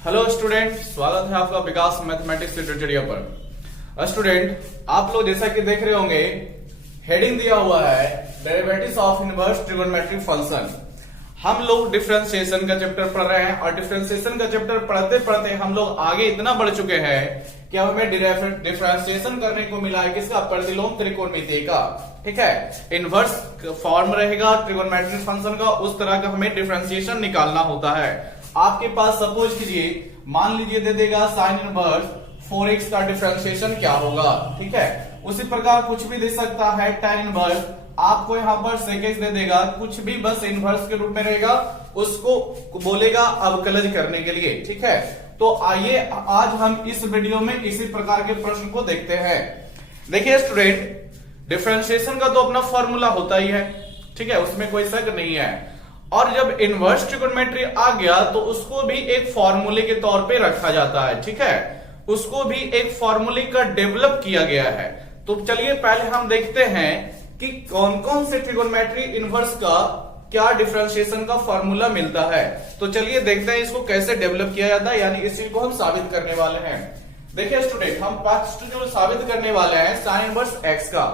Hello student, स्वागत है आपका विकास मैथमेटिक्स ट्यूटोरियल पर। स्टूडेंट, आप लोग जैसा कि देख रहे होंगे, हेडिंग दिया हुआ है derivatives of inverse trigonometric function. हम लोग डिफरेंशिएशन का चैप्टर पढ़ रहे हैं और डिफरेंशिएशन का चैप्टर पढ़ते पढ़ते हम लोग आगे इतना बढ़ चुके हैं कि अब हमें डिफरेंशिएशन करने को मिला है किसका, प्रतिलोम त्रिकोणमितीय का। ठीक है, इनवर्स फॉर्म रहेगा ट्रिगोनोमेट्रिक फंक्शन का, उस तरह का हमें डिफरेंशिएशन निकालना होता है। आपके पास सपोज कीजिए, मान लीजिए दे देगा साइन इनवर्स 4x का डिफरेंशिएशन क्या होगा। ठीक है, उसी प्रकार कुछ भी दे सकता है tan इनवर्स, आपको यहां पर sec x दे देगा, कुछ भी बस इनवर्स के रूप में रहेगा, उसको बोलेगा अवकलज करने के लिए। ठीक है, तो आइए आज हम इस वीडियो में इसी प्रकार के प्रश्न को देखते हैं। देखिए स्टूडेंट, डिफरेंशिएशन का तो अपना फॉर्मूला होता ही है, ठीक है, उसमें कोई शक नहीं है। और जब इनवर्स ट्रिगोनोमेट्री आ गया तो उसको भी एक फॉर्मूले के तौर पे रखा जाता है। ठीक है, उसको भी एक फॉर्मूले का डेवलप किया गया है। तो चलिए पहले हम देखते हैं कि कौन कौन से ट्रिगोनोमेट्री इनवर्स का क्या डिफरेंशिएशन का फॉर्मूला मिलता है। तो चलिए देखते हैं इसको कैसे डेवलप किया जाता है, यानी इस चीज को हम साबित करने वाले हैं। देखिए स्टूडेंट, हम फर्स्ट जो साबित करने वाले हैं साइन इनवर्स एक्स का,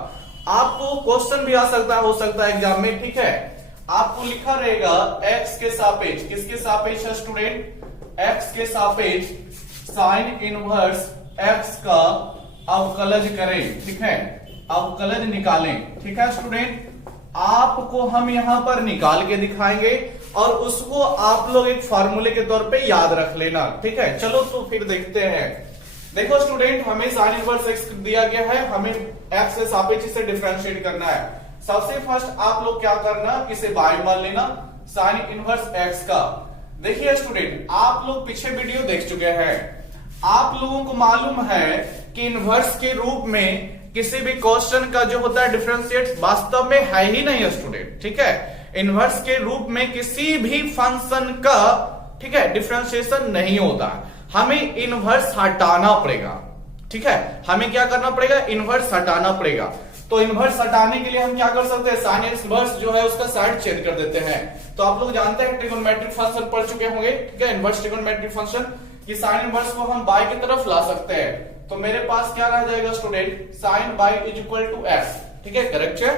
आपको क्वेश्चन भी आ सकता है एग्जाम में। ठीक है, आपको लिखा रहेगा x के सापेक्ष, किसके सापेक्ष है स्टूडेंट, x के सापेक्ष साइन इनवर्स x का अवकलज करें। ठीक है, अवकलज निकालें। ठीक है स्टूडेंट, आपको हम यहां पर निकाल के दिखाएंगे और उसको आप लोग एक फॉर्मूले के तौर पे याद रख लेना। ठीक है, चलो तो फिर देखते हैं। देखो स्टूडेंट, हमें साइन इनवर्स x दिया गया है, हमें x के सापेक्ष इसे डिफरेंशिएट करना है। सबसे फर्स्ट आप लोग क्या करना, इसे बाय मान लेना साइन इनवर्स x का। देखिए स्टूडेंट, आप लोग पीछे वीडियो देख चुके हैं, आप लोगों को मालूम है कि इनवर्स के रूप में किसी भी क्वेश्चन का जो होता है डिफरेंशिएट वास्तव में है ही नहीं है स्टूडेंट। ठीक है, इनवर्स के रूप में किसी भी फंक्शन का, ठीक है, डिफरेंशिएशन नहीं होता, हमें इनवर्स हटाना पड़ेगा। ठीक है, हमें क्या करना पड़ेगा, इनवर्स हटाना पड़ेगा। तो इनवर्स हटाने के लिए हम क्या कर सकते हैं, साइन इनवर्स जो है उसका साइड चेंज कर देते हैं। तो आप लोग जानते हैं ट्रिगोनोमेट्रिक फंक्शन पढ़ चुके होंगे। ठीक है, इनवर्स ट्रिगोनोमेट्रिक फंक्शन की साइन इनवर्स को हम बाय की तरफ ला सकते हैं। तो मेरे पास क्या रह जाएगा student, sine y is equal to x. ठीक है, करेक्ट है।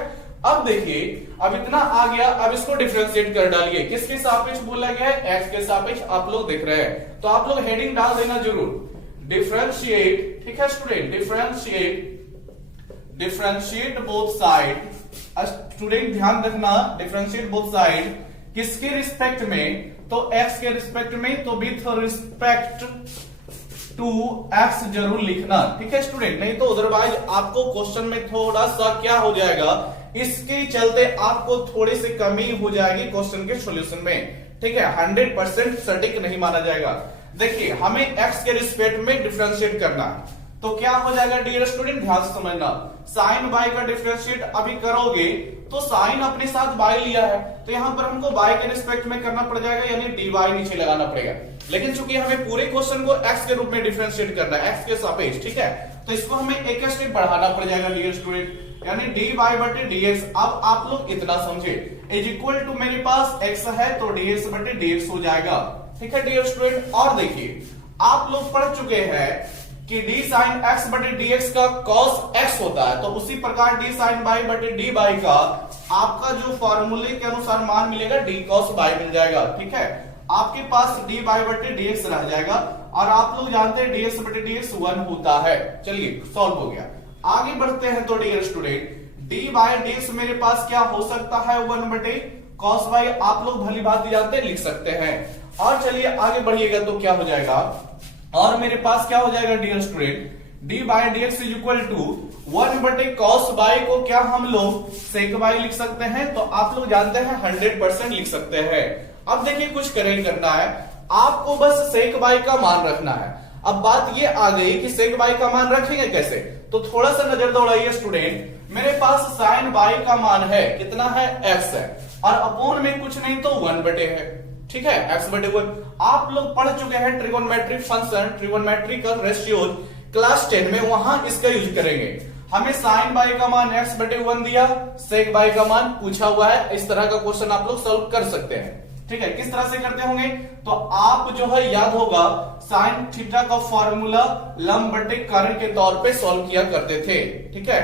अब देखिए, अब इतना आ गया, अब इसको डिफरेंशिएट कर डालिए। किसके सापेक्ष बोला गया है, एक्स के सापेक्ष आप लोग देख रहे हैं। तो आप लोग हेडिंग डाल देना जरूर, डिफरेंशिएट। ठीक है student, differentiate both side. Student ध्यान रखना, डिफरेंशिएट बोथ साइड किसके रिस्पेक्ट में, तो x के रिस्पेक्ट में, तो विथ रिस्पेक्ट टू x जरूर लिखना। ठीक है स्टूडेंट, नहीं तो अदरवाइज आपको क्वेश्चन में थोड़ा सा क्या हो जाएगा, इसके चलते आपको थोड़ी सी कमी हो जाएगी क्वेश्चन के सॉल्यूशन में। ठीक है, 100% सटीक नहीं माना जाएगा। देखिए, हमें x के रिस्पेक्ट में डिफरेंशिएट करना है, तो क्या हो जाएगा डियर स्टूडेंट, ध्यान से समझना। साइन बाय का डिफरेंशिएट अभी करोगे तो साइन अपने साथ बाय लिया है, तो यहां पर हमको बाय के रिस्पेक्ट में करना पड़ जाएगा, यानी dy नीचे लगाना पड़ेगा। लेकिन चूंकि हमें पूरे क्वेश्चन को x के रूप में डिफरेंशिएट करना है, x के सापेक्ष, ठीक है, तो इसको हमें एक स्टेप बढ़ाना पड़ जाएगा डियर स्टूडेंट, यानी dy बटे dx। अब आप लोग इतना समझे, इज इक्वल टू मेरे पास x है तो dx बटे dx हो जाएगा। ठीक है डियर स्टूडेंट, और देखिए आप लोग पढ़ चुके हैं कि d sin x बटे dx का cos x होता है, तो उसी प्रकार d sin y बटे dy का आपका जो फॉर्मूले के अनुसार मान मिलेगा d cos y मिल जाएगा। ठीक है, आपके पास dy बटे dx रह जाएगा, और आप लोग जानते हैं dx बटे dx 1 होता है। चलिए सॉल्व हो गया, आगे बढ़ते हैं। तो डियर स्टूडेंट, dy dx मेरे पास क्या हो सकता है, 1 बटे cos y, आप लोग भली बात जानते हैं, लिख सकते हैं। और चलिए आगे बढ़िएगा तो क्या हो जाएगा, और मेरे पास क्या हो जाएगा dear student, dy dx is equal to 1 बटे cos y को क्या हम लोग sec y लिख सकते हैं, तो आप लोग जानते हैं 100% लिख सकते हैं। अब देखिए कुछ करें करना है, आपको बस sec y का मान रखना है। अब बात ये आ गई कि sec y का मान रखेंगे कैसे, तो थोड़ा सा नजर दौड़ाइए स्टूडेंट। मेरे पास sin y का मान है, कितना है, x है, और अपोन में कुछ नहीं तो 1 बटे है। ठीक है, x बटे 1। आप लोग पढ़ चुके हैं trigonometric function, trigonometric ratios class 10 में, वहां इसका यूज करेंगे। हमें साइन बाई का मान x बटे 1 दिया, सेक बाई का मान पूछा हुआ है, इस तरह का क्वेश्चन आप लोग सॉल्व कर सकते हैं। ठीक है, किस तरह से करते होंगे? तो आप जो है याद होगा साइन थीटा का फॉर्मूला लंब बटे कर्ण के तौर पे सॉल्व किया करते थे। ठीक है,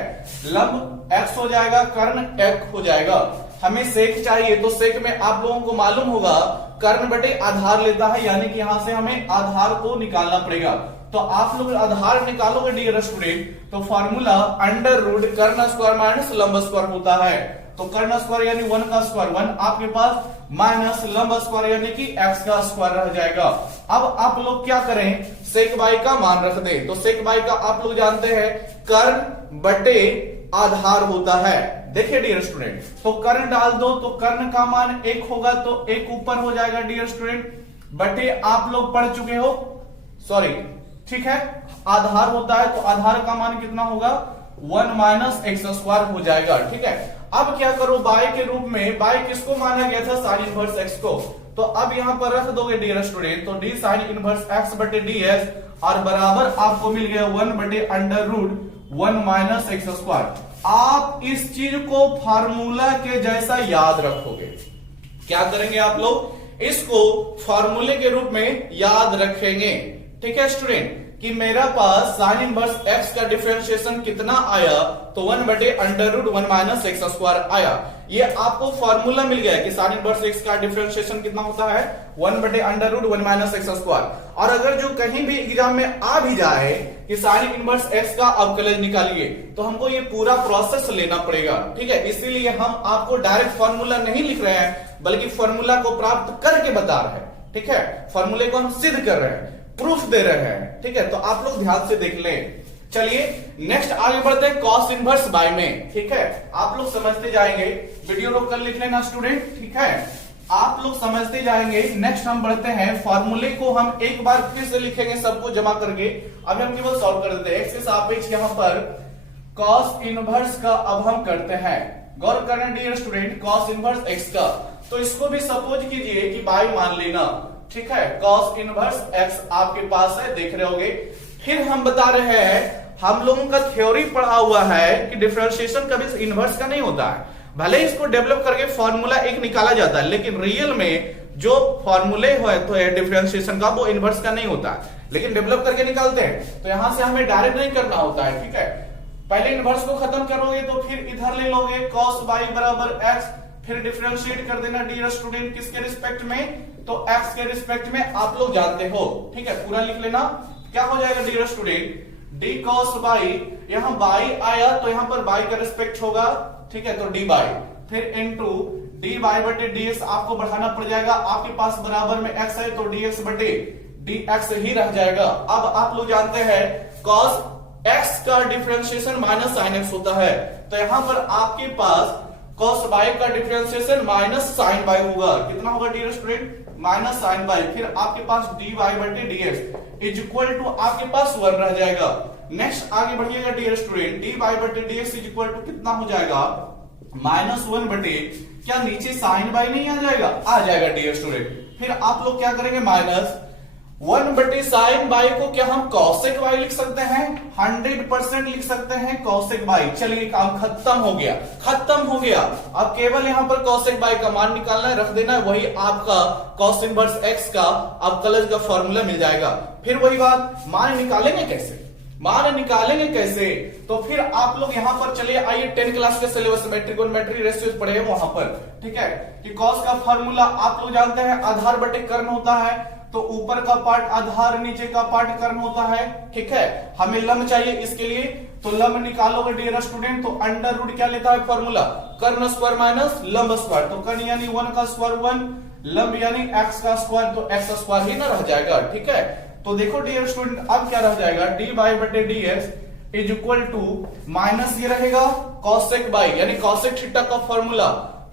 लंब x हो जाएगा, कर्ण एक हो जाएगा। हमें सेक चाहिए तो सेक में आप लोगों को मालूम होगा कर्ण बटे आधार लेता है, यानी कि यहां से हमें आधार को निकालना पड़ेगा। तो आप लोग आधार निकालोगे डियर स्टूडेंट तो फॉर्मूला अंडर रूट कर्ण स्क्वायर माइनस लंब स्क्वायर होता है। तो कर्ण स्क्वायर यानी 1 का स्क्वायर 1 आपके पास माइनस लंब स्क्वायर यानी कि x का स्क्वायर रह जाएगा। अब आप लोग क्या करें, सेक बाई का मान रख दें। तो सेक बाई का आप लोग जानते हैं कर्ण बटे आधार होता है। देखिए डियर स्टूडेंट, तो कर्ण डाल दो तो कर्ण का मान 1 होगा तो 1 ऊपर हो जाएगा डियर स्टूडेंट, बटे आप लोग पढ़ चुके हो, सॉरी ठीक है, आधार होता है तो आधार का मान कितना होगा 1 माइनस एक्स स्क्वायर हो जाएगा। ठीक है, अब क्या करो बाई के रूप में, बाई किसको माना गया था साइन इनवर्स एक्स को, तो अब यहां पर रख दोगे डियर स्टूडेंट, तो डी साइन इनवर्स एक्स बटे डी एक्स और बराबर आपको मिल गया 1 बटे under root 1 minus x square. आप इस चीज को फार्मूला के जैसा याद रखोगे। क्या करेंगे आप लोग, इसको फार्मूले के रूप में याद रखेंगे। ठीक है स्टूडेंट, कि मेरा पास साइन इनवर्स एक्स का डिफरेंशिएशन कितना आया, तो 1 बटे under root 1 minus x square आया। ये आपको फॉर्मूला मिल गया कि साइन इनवर्स एक्स का डिफरेंशिएशन कितना होता है 1 बटे under root 1 minus x square. और अगर जो कहीं भी एग्जाम में आ भी जाए कि साइन इनवर्स एक्स का अवकलज निकालिए, तो हमको ये पूरा प्रोसेस लेना पड़ेगा। ठीक है, इसीलिए हम आपको डायरेक्ट फॉर्मूला नहीं लिख रहे हैं, बल्कि फॉर्मूला को प्राप्त करके बता रहे हैं। ठीक है, फॉर्मूले को हम सिद्ध कर रहे हैं, प्रूफ दे रहे हैं। ठीक है, तो आप लोग ध्यान से देख लें। चलिए नेक्स्ट आगे बढ़ते हैं कॉस इनवर्स बाय में। ठीक है, आप लोग समझते जाएंगे, वीडियो रोक कर लिख लेना स्टूडेंट। ठीक है, आप लोग समझते जाएंगे। नेक्स्ट हम बढ़ते हैं, फॉर्मूले को हम एक बार फिर से लिखेंगे सबको जमा करके। अब हम केवल सॉल्व कर देते हैं। एक्स के सापेक्ष यहां पर कॉस इनवर्स का अब हम करते हैं। गौर करना dear student, cos inverse x का, तो इसको भी सपोज कीजिए कि बाय मान लेना। ठीक है, कॉस इनवर्स एक्स आपके पास है, देख रहे होगे। फिर हम बता रहे हैं, हम लोगों का थ्योरी पढ़ा हुआ है कि डिफरेंशिएशन कभी इनवर्स का नहीं होता है। भले ही इसको डेवलप करके फॉर्मूला एक निकाला जाता है, लेकिन रियल में जो फॉर्मूले है डिफरेंशिएशन का वो इनवर्स का नहीं होता है, लेकिन डेवलप करके निकालते हैं। तो यहां से हमें डायरेक्ट नहीं करना होता है। ठीक है, पहले इनवर्स को खत्म करोगे तो फिर इधर ले लोगे कॉस बाई बराबर एक्स, फिर डिफरेंशिएट कर देना डियर स्टूडेंट किसके रिस्पेक्ट में, तो एक्स के रिस्पेक्ट में। आप लोग जानते हो। ठीक है, पूरा लिख लेना। क्या हो जाएगा dear student, d cos y, यहां बाई आया तो यहां पर बाई का रिस्पेक्ट होगा। ठीक है, तो डी बाई, फिर इनटू डी बाई बटे डी एक्स आपको बढ़ाना पड़ जाएगा। आपके पास बराबर में एक्स है तो डी एक्स बटे डी एक्स ही रह जाएगा। अब आप लोग जानते हैं कॉस एक्स का डिफरेंशिएशन माइनस साइन एक्स होता है, तो यहां पर आपके पास कॉस बाई का डिफरेंशिएशन माइनस साइन बाई होगा। कितना होगा dear student, minus sine y, फिर आपके पास डी वाई बटे d x is equal to आपके पास 1 रह जाएगा। नेक्स्ट आगे बढ़िएगा डियर स्टूडेंट, डी वाई बटे d x is equal to कितना हो जाएगा -1 बटे, क्या नीचे साइन बाई नहीं आ जाएगा, आ जाएगा डियर स्टूडेंट। फिर आप लोग क्या करेंगे, -1 बटे साइन बाई को क्या हम कॉसेक बाई लिख सकते हैं, 100% लिख सकते हैं कॉसेक बाई। चलिए काम खत्म हो गया, खत्म हो गया। अब केवल यहां पर कॉसेक बाई का मान निकालना है, रख देना है, वही आपका कॉस इनवर्स एक्स का अवकलज का फॉर्मूला मिल जाएगा। फिर वही बात, मान निकालेंगे कैसे, मान निकालेंगे कैसे, तो फिर आप लोग यहां पर चलिए आइए 10 क्लास के सिलेबस में ट्रिगोनोमेट्री रेशियोज पढ़े हैं वहां पर। ठीक है, कि कॉस का फॉर्मूला आप लोग जानते हैं आधार बटे कर्ण होता है, तो ऊपर का पार्ट आधार, नीचे का पार्ट कर्ण होता है। ठीक है, हमें लंब चाहिए इसके लिए, तो लंब निकालोगे डियर स्टूडेंट, तो अंडर रूट क्या लेता है फॉर्मूला, कर्ण स्क्वायर माइनस लंब स्क्वायर, तो कर्ण यानी 1 का स्क्वायर 1, लंब यानी एक्स का स्क्वायर, तो एक्स स्क्वायर ही ना रह जाएगा। ठीक है, तो देखो डियर स्टूडेंट अब क्या रह जाएगा, डी बाई बटे d x is equal to minus ये रहेगा कॉसेक बाई, यानी कॉसेक थीटा का फॉर्मूला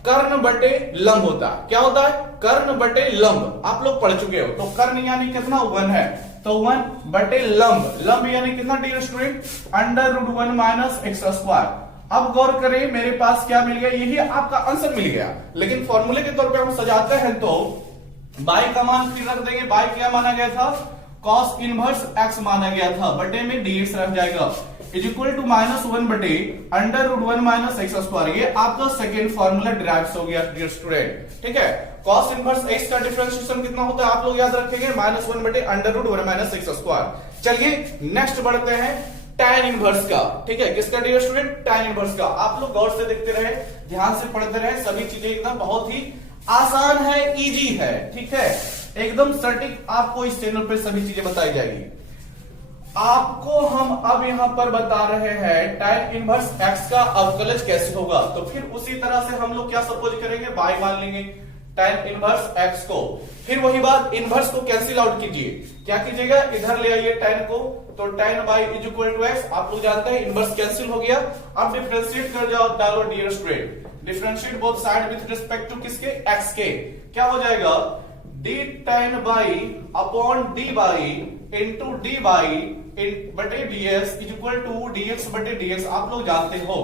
कर्ण बटे लंब होता है। क्या होता है, कर्ण बटे लंब, आप लोग पढ़ चुके हो। तो कर्ण यानी कितना 1 है, तो 1 बटे लंब, लंब यानी कितना dear student, under root 1 minus x square. अब गौर करें, मेरे पास क्या मिल गया, यही आपका आंसर मिल गया, लेकिन फॉर्मूले के तौर पे हम सजाते हैं तो बाई का मान फिर रख देंगे। बाई क्या माना गया था, कॉस इनवर्स एक्स माना गया था, बटे में dx रह जाएगा इज इक्वल टू -1 बटे under root 1 minus x square. ये आपका सेकेंड फॉर्मूला डिराइव हो गया डियर स्टूडेंट, ठीक है। कॉस इनवर्स एक्स का डिफरेंशिएशन कितना होता है आप लोग याद रखेंगे, -1 बटे under root 1 minus x square. चलिए नेक्स्ट बढ़ते हैं tan इनवर्स का, ठीक है। किसका डियर स्टूडेंट, tan इनवर्स का। आप लोग गौर से देखते रहे, ध्यान से पढ़ते रहे, सभी चीजें एकदम बहुत ही आसान है, इजी है, ठीक है। एकदम सटीक आपको इस चैनल पे सभी चीजें बताई जाएगी। आपको हम अब यहां पर बता रहे हैं tan इनवर्स x का अवकलज कैसे होगा। तो फिर उसी तरह से हम लोग क्या सपोज करेंगे, बाय मान लेंगे tan इनवर्स x को। फिर वही बात, इनवर्स को कैंसिल आउट कीजिए, क्या कीजिएगा, इधर ले आइए tan को, तो tan y is equal to x। आप लोग जानते हैं इनवर्स कैंसिल हो गया। अब डिफरेंशिएट कर जाओ, डालो dear student, differentiate both side with respect to किसके, x के। क्या हो जाएगा, d tan y upon dy into dy बटे ds is equal to dx बटे dx। आप लोग जानते हो।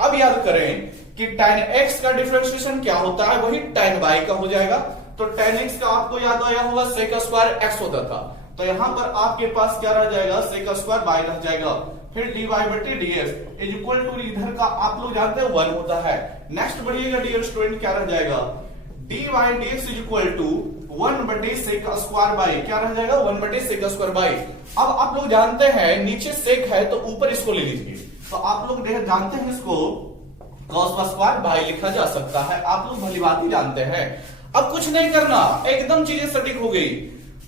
अब याद करें कि tan x का डिफरेंशिएशन क्या होता है, वही tan y का हो जाएगा। तो tan x का आपको याद आया होगा sec स्क्वायर x होता था, तो यहां पर आपके पास क्या रह जाएगा, sec स्क्वायर y रह जाएगा। फिर dy बटे ds इज इक्वल टू इधर का आप लोग जानते हैं 1 होता है। नेक्स्ट बढ़िएगा डियर स्टूडेंट, क्या रह जाएगा, dy dx is equal to 1 बटे सेक स्क्वायर बाई, क्या रह जाएगा, 1 बटे सेक स्क्वायर बाई। अब आप लोग जानते हैं नीचे सेक है तो ऊपर इसको ले लीजिए, तो आप लोग जानते हैं इसको कॉस स्क्वायर बाई लिखा जा सकता है, आप लोग भली बात ही जानते हैं। अब कुछ नहीं करना, एकदम चीजें सटीक हो गई।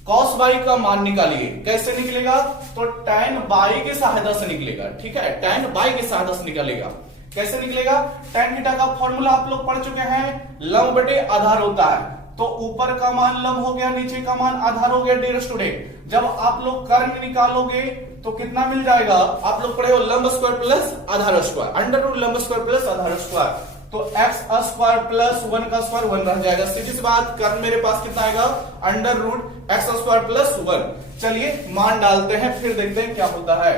कॉस बाई का मान निकालिए, कैसे निकलेगा, तो tan बाई की सहायता से निकलेगा, ठीक है, tan बाई की सहायता से निकलेगा। कैसे निकलेगा, tan थीटा का फॉर्मूला आप लोग पढ़ चुके हैं, लंब बटे आधार होता है, तो ऊपर का मान लंब हो गया, नीचे का मान आधार हो गया डियर स्टूडेंट। जब आप लोग कर्ण निकालोगे तो कितना मिल जाएगा, आप लोग पढ़े हो लंब स्क्वायर प्लस आधार स्क्वायर, अंडर रूट लंब स्क्वायर प्लस आधार स्क्वायर, तो एक्स स्क्वायर प्लस 1 का स्क्वायर 1 रह जाएगा। सीधी सी बात, कर्ण मेरे पास कितना आएगा, under root x square plus 1। चलिए मान डालते हैं, फिर देखते हैं क्या होता है।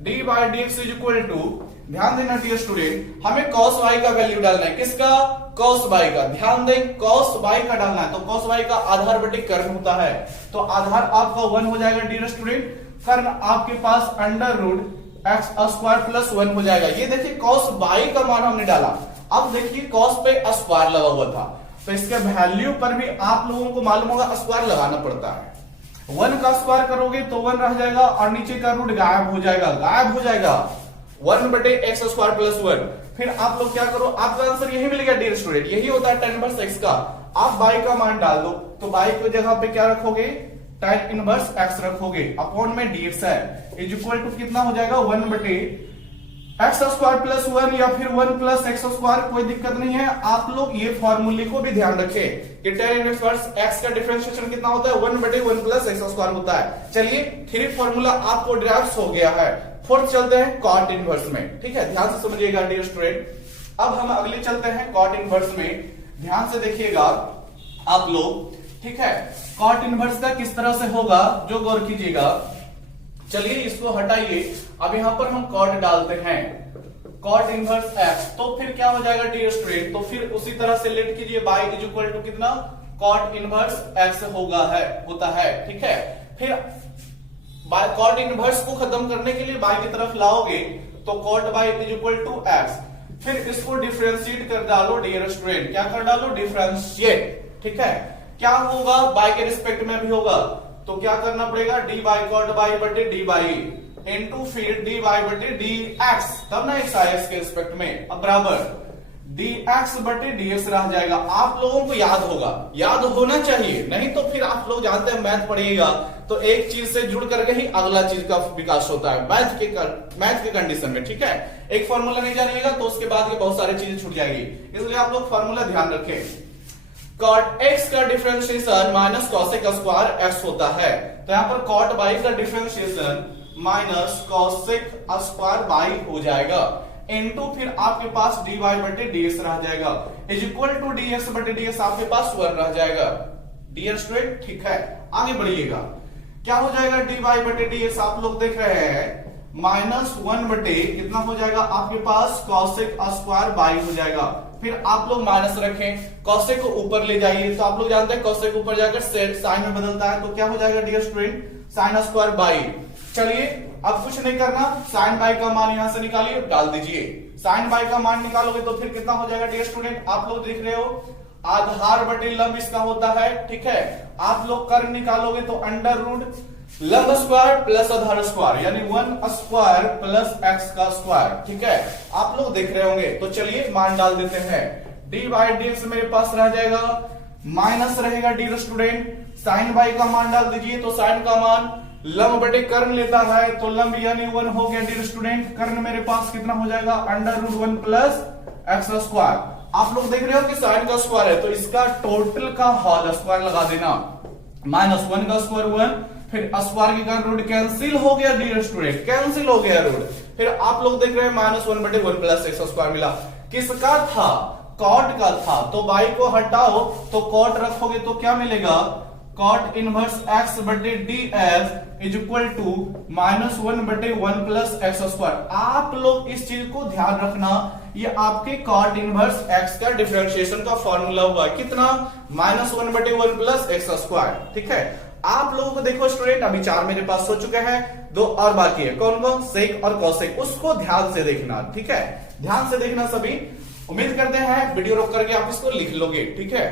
D y d x is equal to, ध्यान देना डियर स्टूडेंट, हमें कॉस वाई का वैल्यू डालना है, किसका, कॉस वाई का। ध्यान दें, कॉस वाई का डालना है, तो कॉस वाई का आधार बटे कर्ण होता है, तो आधार आपका 1 हो जाएगा डियर स्टूडेंट, कर्ण आपके पास under root x square plus 1 हो जाएगा। ये देखिए कॉस वाई का मान हमने डाला। अब देखिए कॉस पे स्क्वायर लगा हुआ था, तो इसके वैल्यू पर भी आप लोगों को मालूम होगा स्क्वायर लगाना पड़ता है। 1 का स्क्वायर करोगे तो 1 रह जाएगा और नीचे का रूट गायब हो जाएगा, गायब हो जाएगा 1 बटे एक्स स्क्वायर प्लस 1। फिर आप लोग क्या करो, आपका आंसर यही मिल गया डियर स्टूडेंट, यही होता है tan इनवर्स x का। आप बाई का मान डाल दो, तो बाई की जगह पे क्या रखोगे, tan इनवर्स x रखोगे, अपॉन में dx है, इज इक्वल टू कितना हो जाएगा, 1 बटे एक्स स्क्वायर प्लस 1 या फिर 1 प्लस एक्स स्क्वायर, कोई दिक्कत नहीं है। आप लोग ये फॉर्मूले को भी ध्यान रखें कि tan इनवर्स x का डिफरेंशिएशन कितना होता है, 1 बटे 1 प्लस एक्स स्क्वायर होता है। चलिए 3 फॉर्मूला आपको डिराइव हो गया है। फोर्थ चलते हैं कॉट इनवर्स में, ठीक है, ध्यान से समझिएगा डियर स्टूडेंट। अब हम अगले चलते हैं कॉट इनवर्स में, ध्यान से देखिएगा आप लोग, ठीक है। कॉट इनवर्स का किस तरह से होगा जो गौर कीजिएगा। चलिए इसको हटाइए, अब यहां पर हम कॉट डालते हैं, कॉट इनवर्स x, तो फिर क्या हो जाएगा डियर स्टूडेंट, तो फिर उसी तरह से लेट कीजिए, बाई इज इक्वल टू कितना, कॉट इनवर्स x होता है, ठीक है। फिर कॉट इनवर्स को खत्म करने के लिए बाई की तरफ लाओगे तो cot y is equal to x. फिर इसको डिफरेंशिएट कर डालो डियर स्टूडेंट, क्या कर डालो, डिफरेंशिएट, ठीक है। क्या होगा, बाई के रिस्पेक्ट में भी होगा, तो क्या करना पड़ेगा, डी बाई कॉट बाई बटे डी बाई इंटू फिर डी बाई बटे डी एक्स, तब ना एक्स आएगा इसके रिस्पेक्ट में, अब बराबर dx बटे ds रह जाएगा। आप लोगों को याद होगा, याद होना चाहिए, नहीं तो फिर आप लोग जानते हैं मैथ पढ़िएगा तो एक चीज से जुड़ करके ही अगला चीज का विकास होता है मैथ के कंडीशन में, ठीक है। एक फॉर्मूला नहीं जानिएगा तो उसके बाद ये बहुत सारी चीजें छूट जाएगी, इसलिए आप लोग फॉर्मूला ध्यान रखें। cot x का differentiation minus cosec square x होता है, तो यहां पर cot y का differentiation minus cosec square y हो जाएगा, इनटू फिर आपके पास dy बटे ds रह जाएगा, इज इक्वल टू dx बटे ds आपके पास 1 रह जाएगा डियर स्टूडेंट, ठीक है। आगे बढ़िएगा, क्या हो जाएगा, dy बटे ds आप लोग देख रहे हैं माइनस 1 बटे कितना हो जाएगा आपके पास cosec स्क्वायर y हो जाएगा। फिर आप लोग माइनस रखें, कॉसेक को ऊपर ले जाइए, तो आप लोग जानते हैं कॉसेक ऊपर जाकर साइन में बदलता है, तो क्या हो जाएगा dear student, sine square y. चलिए अब कुछ नहीं करना, साइन बाई का मान यहां से निकालिए, डाल दीजिए। साइन बाई का मान निकालोगे तो फिर कितना हो जाएगा डियर स्टूडेंट, आप लोग देख रहे हो आधार बटे लंब इसका होता है, ठीक है। आप लोग कर्ण निकालोगे तो अंडर रूट लंब स्क्वायर प्लस आधार स्क्वायर यानी 1 स्क्वायर प्लस एक्स का स्क्वायर, ठीक है। आप लोग देख रहे होंगे, तो चलिए मान डाल देते हैं। डी बाई डी एक्स मेरे पास रह जाएगा, माइनस रहेगा डियर स्टूडेंट, साइन बाई का मान डाल दीजिए, तो साइन का मान लंब बटे कर्ण लेता है, तो लंब यानी 1 हो गया डियर स्टूडेंट। कर्ण मेरे पास कितना हो जाएगा, अंडर रूट 1 प्लस एक्स का स्क्वायर। आप लोग देख रहे हो कि साइन का स्क्वायर है, तो इसका टोटल का होल स्क्वायर लगा देना, -1 का स्क्वायर 1, फिर स्क्वायर के कारण रूट कैंसिल हो गया डियर स्टूडेंट, कैंसिल हो गया रूट। फिर आप लोग देख रहे हैं -1 बटे 1 प्लस एक्स स्क्वायर मिला, किसका था, कॉट का था, तो बाई को हटाओ तो कॉट रखोगे तो क्या मिलेगा, कॉट इनवर्स एक्स बटे d f is equal to -1 बटे 1 प्लस एक्स स्क्वायर। आप लोग इस चीज को ध्यान रखना, ये आपके कॉट इनवर्स एक्स का डिफरेंशिएशन का फॉर्मूला हुआ कितना, -1 बटे 1 प्लस एक्स स्क्वायर, ठीक है। आप लोगों को देखो स्टूडेंट, अभी 4 मेरे पास हो चुके हैं, 2 और बाकी है, कौन कौन, सेक और कॉसेक, उसको ध्यान से देखना, ठीक है, ध्यान से देखना सभी। उम्मीद करते हैं वीडियो रोक करके आप इसको लिख लोगे, ठीक है।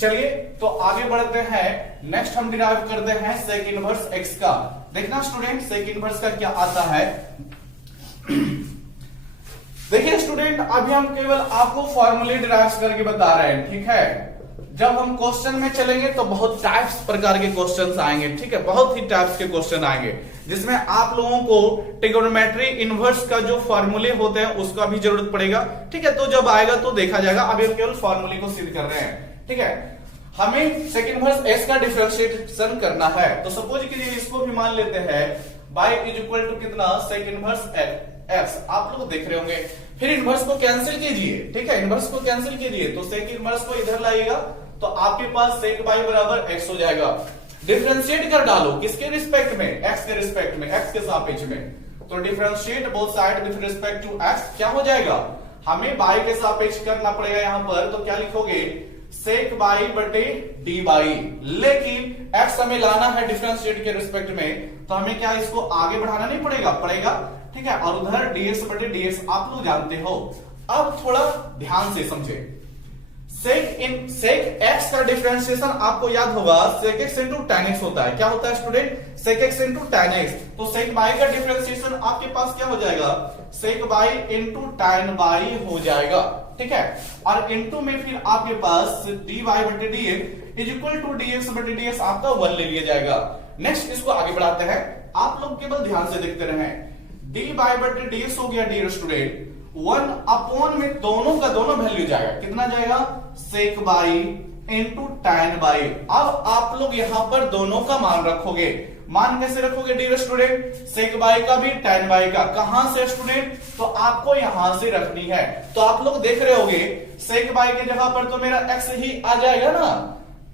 चलिए तो आगे बढ़ते हैं, नेक्स्ट हम डिराइव करते हैं सेक इनवर्स एक्स का। देखना स्टूडेंट सेक इनवर्स का क्या आता है। देखिए स्टूडेंट, अभी हम केवल आपको फॉर्मूले डिराइव करके बता रहे हैं, ठीक है। जब हम क्वेश्चन में चलेंगे तो बहुत टाइप्स प्रकार के क्वेश्चंस आएंगे, ठीक है, बहुत ही टाइप्स के क्वेश्चन आएंगे, जिसमें आप लोगों को ट्रिगोनोमेट्री इनवर्स का जो फॉर्मूले होते हैं उसका भी जरूरत पड़ेगा, ठीक है। तो जब आएगा तो देखा जाएगा, अभी हम केवल फॉर्मूले को सिद्ध कर रहे हैं, ठीक है। हमें सेक इनवर्स एस का डिफरेंशिएशन करना है, तो सपोज कीजिए इसको भी मान लेते हैं, बाई इज इक्वल टू कितना, सेक इनवर्स एक्स। आप लोग देख रहे होंगे, फिर इनवर्स को कैंसिल कीजिए, ठीक है, इनवर्स को कैंसिल कीजिए, तो सेक इनवर्स को इधर लाइएगा तो आपके पास सेक बाई बराबर एक्स हो जाएगा। डिफरेंशिएट कर डालो, किसके रिस्पेक्ट में, एक्स के रिस्पेक्ट में, एक्स के सापेक्ष में, तो differentiate both side with respect to x, क्या हो जाएगा, हमें बाई के सापेक्ष करना पड़ेगा यहां पर, तो क्या लिखोगे, सेक बाई बटे डी बाई, लेकिन एक्स हमें लाना है डिफरेंशिएट के रिस्पेक्ट में, तो हमें क्या इसको आगे बढ़ाना नहीं पड़ेगा, ठीक है, और उधर डीएक्स बटे डीएक्स आप लोग जानते हो। अब थोड़ा ध्यान से समझे, सेक एक्स का डिफरेंशिएशन आपको याद होगा, sec x into tan x होता है, क्या होता है student, sec x into tan x, तो सेक बाई का डिफरेंशिएशन आपके पास क्या हो जाएगा, sec y into tan y हो जाएगा, ठीक है। और इंटू में फिर आपके पास डी वाई बटे d x is equal to d x बटे डी एक्स आपका 1 ले लिया जाएगा। नेक्स्ट इसको आगे बढ़ाते हैं, आप लोग केवल ध्यान से देखते रहें, डी वाई बटे डी एक्स हो गया डियर स्टूडेंट, 1 अपॉन में दोनों का दोनों वैल्यू जाएगा, कितना जाएगा, sec y into tan by. अब आप लोग यहां पर दोनों का मान रखोगे, मान कैसे रखोगे डियर स्टूडेंट, सेक बाई का भी tan बाई का, कहां से स्टूडेंट, तो आपको यहां से रखनी है, तो आप लोग देख रहे होगे सेक बाई की जगह पर तो मेरा x ही आ जाएगा ना,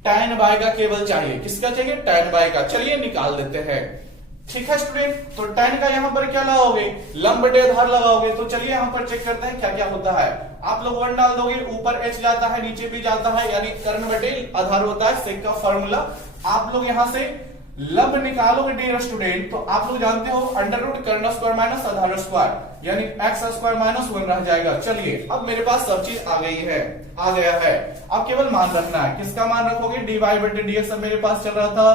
tan बाई का केवल चाहिए, किसका चाहिए, tan बाई का, चलिए निकाल देते हैं, ठीक है स्टूडेंट। तो tan का यहां पर क्या लगाओगे, लंब बटे आधार लगाओगे, तो चलिए यहां पर चेक करते हैं क्या क्या होता है। आप लोग 1 डाल दोगे, ऊपर h जाता है, नीचे भी जाता है, यानी कर्ण बटे आधार होता है सेक का फॉर्मूला। आप लोग यहां से लंब निकालोगे डियर स्टूडेंट, तो आप लोग जानते हो अंडर रूट कर्ण स्क्वायर माइनस आधार स्क्वायर यानी एक्स स्क्वायर माइनस 1 रह जाएगा। चलिए अब मेरे पास सब चीज आ गया है, अब केवल मान रखना है, किसका मान रखोगे, डी वाई बटे डी एक्स मेरे पास चल रहा था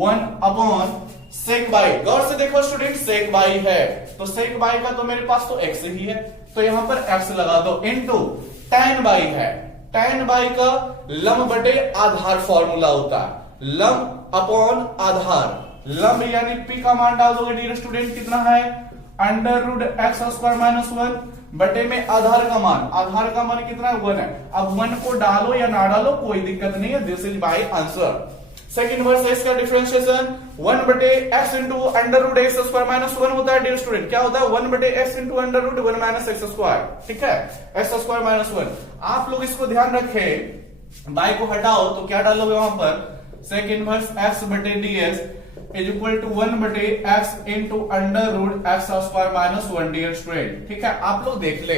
1 अपॉन सेक बाई, गौर से देखो स्टूडेंट, सेक बाई है, तो सेक बाई का तो मेरे पास तो एक्स ही है, तो यहां पर एक्स लगा दो, इनटू tan बाई है, tan बाई का लंब बटे आधार फॉर्मूला होता है, लंब अपॉन आधार, लंब यानी p का मान डाल दोगे डियर स्टूडेंट, कितना है, under root x square minus 1 बटे में आधार का मान कितना है, 1 है। अब 1 को डालो या ना डालो कोई दिक्कत नहीं है, this is my answer. Second inverse x का डिफरेंशिएशन 1 बटे x into under root x square minus 1 होता है डियर स्टूडेंट, क्या होता है, 1 बटे x into under root 1 minus x square, ठीक है, एक्स स्क्वायर माइनस 1। आप लोग इसको ध्यान रखें, बाई को हटाओ तो क्या डालोगे वहां पर, सेक इनवर्स एक्स बटे d x is equal to 1 बटे x into under root x square minus 1 dear student, ठीक है। आप लोग देख ले,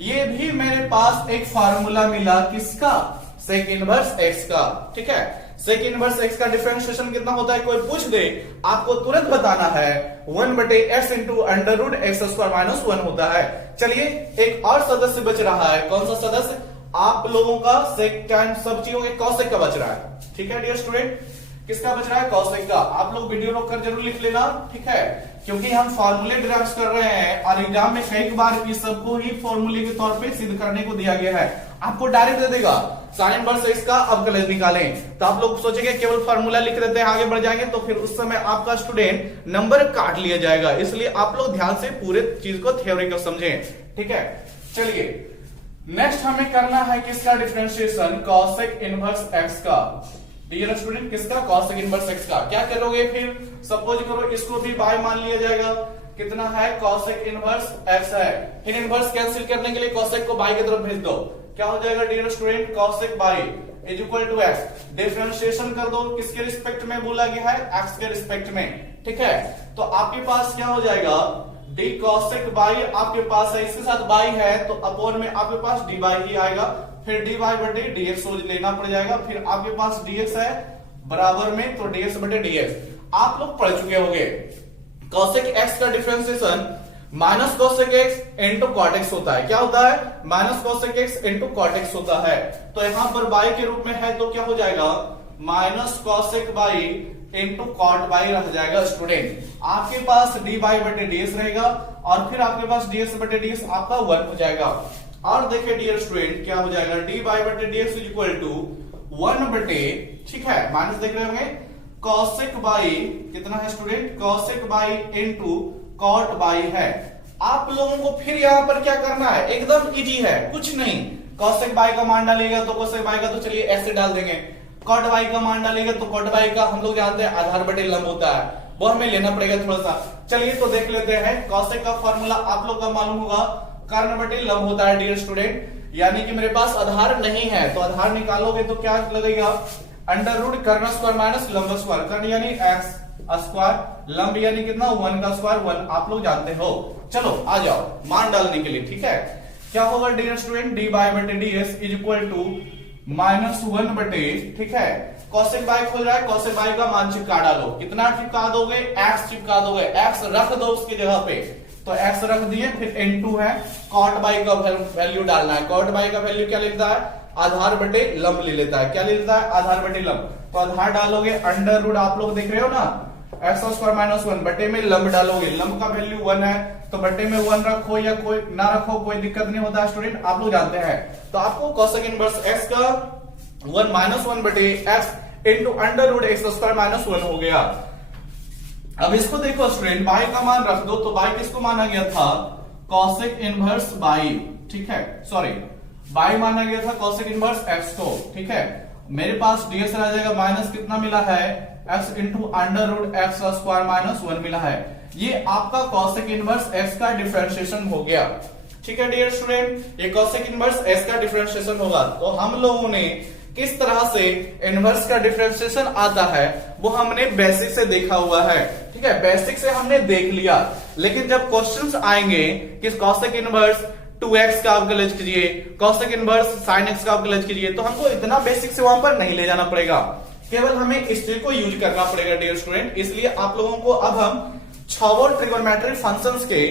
ये भी मेरे पास एक फार्मूला मिला किसका, सेक इनवर्स एक्स का। ठीक है, सेक इनवर्स एक्स का डिफरेंशिएशन कितना होता है, कोई पूछ दे आपको तुरंत बताना है 1/x into under root x square minus 1 होता है। चलिए एक और सदस्य बच रहा है, कौन सा सदस्य, आप लोगों का सेक टाइम सब चीजों के कॉसेक का बच रहा है। ठीक है डियर स्टूडेंट, किसका बच रहा है, कॉसेक का। आप लोग वीडियो रोक कर जरूर लिख लेना, ठीक है, क्योंकि हम फॉर्मूले डिराइव कर रहे हैं और एग्जाम में कई बार इस सबको ही फॉर्मूले के तौर पे सिद्ध करने को दिया गया है। आपको डायरेक्ट दे देगा साइन इनवर्स एक्स का अब कलेज निकालें, तो आप लोग सोचेंगे केवल फार्मूला लिख देते हैं आगे बढ़ जाएंगे, तो फिर उस समय आपका स्टूडेंट नंबर काट लिया जाएगा। इसलिए आप लोग ध्यान से पूरे चीज को थ्योरी को समझें। ठीक है, चलिए नेक्स्ट हमें करना है किसका डिफरेंशिएशन, कॉसेक इनवर्स एक्स का। डियर स्टूडेंट, किसका, कॉसेक इनवर्स एक्स का। क्या करोगे फिर, सपोज करो इसको भी बाय मान लिया जाएगा, कितना है, कॉसेक इनवर्स एक्स है, फिर इनवर्स कैंसिल करने के लिए कॉसेक को बाय की तरफ भेज दो, क्या हो जाएगा dear student, cosec y is equal to x. Differentiation कर दो, किसके रिस्पेक्ट में बोला गया है, एक्स के रिस्पेक्ट में। ठीक है, तो आपके पास क्या हो जाएगा, डी कॉसेक बाई आपके पास है, इसके साथ बाई है तो अपॉन में आपके पास डी बाई ही आएगा, फिर डी बाई बटे डी एक्स लेना पड़ जाएगा, फिर आपके पास डी एक्स है बराबर में तो डी एक्स बटे डी एक्स। आप लोग पढ़ चुके होंगे कॉसेक एक्स का differentiation minus cosec x into cot x होता है। क्या होता है, minus cosec x into cot x होता है। तो यहां पर बाई के रूप में है तो क्या हो जाएगा, minus cosec by into caught by रह जाएगा। स्टूडेंट आपके पास डी बाई बटे डी एस रहेगा और फिर आपके पास डी एक्स बटे डी एक्स आपका 1 हो जाएगा। और देखिए डियर स्टूडेंट क्या हो जाएगा, डी बाई बटे d x is equal to 1 बटे, ठीक है, माइनस देख रहे होंगे, कॉसेक बाई कितना है student, cosec by into caught by है। आप लोगों को फिर यहां पर क्या करना है, एकदम इजी है, कुछ नहीं, कॉसेक बाई का मान डालेगा तो कॉसेक बाई का तो चलिए ऐसे डाल देंगे, कॉट बाई का मान डालेगा तो कॉट बाई का हम लोग जानते हैं आधार बटे लंब होता है, वो हमें लेना पड़ेगा थोड़ा सा। चलिए तो देख लेते हैं, कॉसेक का फॉर्मूला आप लोग का मालूम होगा, कर्ण बटे लंब होता है डियर स्टूडेंट, यानी कि मेरे पास आधार नहीं है तो आधार निकालोगे तो क्या लगेगा, अंडर रूट कर्ण स्क्वायर माइनस लंब स्क्वायर, कर्ण यानी एक्स स्क्वायर, लंब यानी कितना 1 का स्क्वायर 1, आप लोग जानते हो। चलो आ जाओ मान डालने के लिए। ठीक है, क्या होगा डियर स्टूडेंट, डी बाई बटे d s is equal to -1 बटे, ठीक है, कॉसेक बाई खोल रहा है, कॉसेक बाई का मान चिपका डालो, कितना चिपका दोगे, एक्स चिपका दोगे, एक्स रख दो उसकी जगह पे, तो एक्स रख दिए, फिर n2 है, कॉट बाई का वैल्यू डालना है, कॉट बाई का वैल्यू क्या लेता है, आधार बटे लंब ले लेता है, क्या ले लेता है, आधार बटे लंब, तो आधार डालोगे, अंडर रूट आप लोग देख रहे हो ना, एक्स स्क्वायर माइनस 1 बटे में लंब डालोगे, लंब का वैल्यू 1 है तो बटे में 1 रखो या कोई ना रखो कोई दिक्कत नहीं होता स्टूडेंट, आप लोग जानते हैं। तो आपको कॉसेक इनवर्स एक्स का 1 बटे x into under root x square minus 1 हो गया। अब इसको देखो स्टूडेंट, बाई का मान रख दो, तो बाई किसको माना गया था, कॉसेक इनवर्स बाई, ठीक है, सॉरी बाई माना गया था कॉसेक इनवर्स एक्स को, ठीक है, मेरे पास डीएक्स आ जाएगा, माइनस कितना मिला है, x into under root x square minus 1 मिला है। ये आपका कॉसेक इनवर्स एक्स का डिफरेंशिएशन हो गया। ठीक है डियर स्टूडेंट, ये कॉसेक इनवर्स एक्स का डिफरेंशिएशन होगा। तो हम लोगों ने किस तरह से इनवर्स का डिफरेंशिएशन आता है वो हमने बेसिक से देखा हुआ है, ठीक है, बेसिक से हमने देख लिया, लेकिन जब क्वेश्चंस आएंगे कि कॉसेक इनवर्स 2x का आप कलेज कीजिए, कॉसेक इनवर्स sin x का आप कलेज कीजिए, तो हमको इतना बेसिक से वहां पर नहीं ले जाना पड़ेगा, केवल हमें इस चीज को यूज करना पड़ेगा डियर स्टूडेंट। इसलिए आप लोगों को अब हम 6 ट्रिगोनोमेट्रिक फंक्शंस के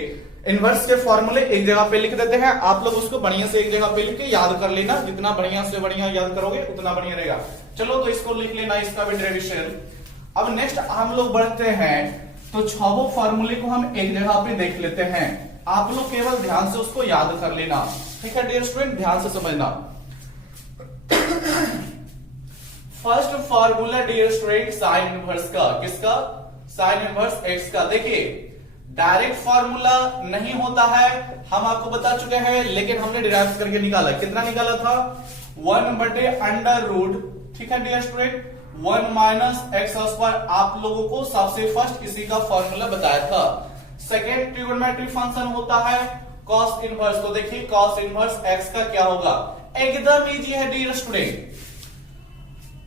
इनवर्स के फॉर्मूले एक जगह पे लिख देते हैं, आप लोग उसको बढ़िया से एक जगह पे लिख के याद कर लेना, जितना बढ़िया से बढ़िया याद करोगे उतना बढ़िया रहेगा। चलो तो इसको लिख लेना, इसका भी डेरिवेशन। अब नेक्स्ट हम लोग बढ़ते हैं, तो 6 फॉर्मूले को हम एक जगह पे देख लेते हैं, आप लोग केवल ध्यान से उसको याद कर लेना, ठीक है डियर स्टूडेंट, ध्यान से समझना। First formula dear student sine inverse का, किसका, साइन इनवर्स एक्स का। देखिए डायरेक्ट फॉर्मूला नहीं होता है, हम आपको बता चुके हैं, लेकिन हमने डिराइव करके निकाला, कितना निकाला था, 1 बटे अंडर रूट, ठीक है dear student, 1 minus x square, आप लोगों को सबसे फर्स्ट इसी का फॉर्मूला बताया था। सेकेंड ट्रिगोनोमेट्रिक फंक्शन होता है कॉस इनवर्स, तो देखिए कॉस इनवर्स एक्स का क्या होगा, एकदम इजी है डियर स्टूडेंट,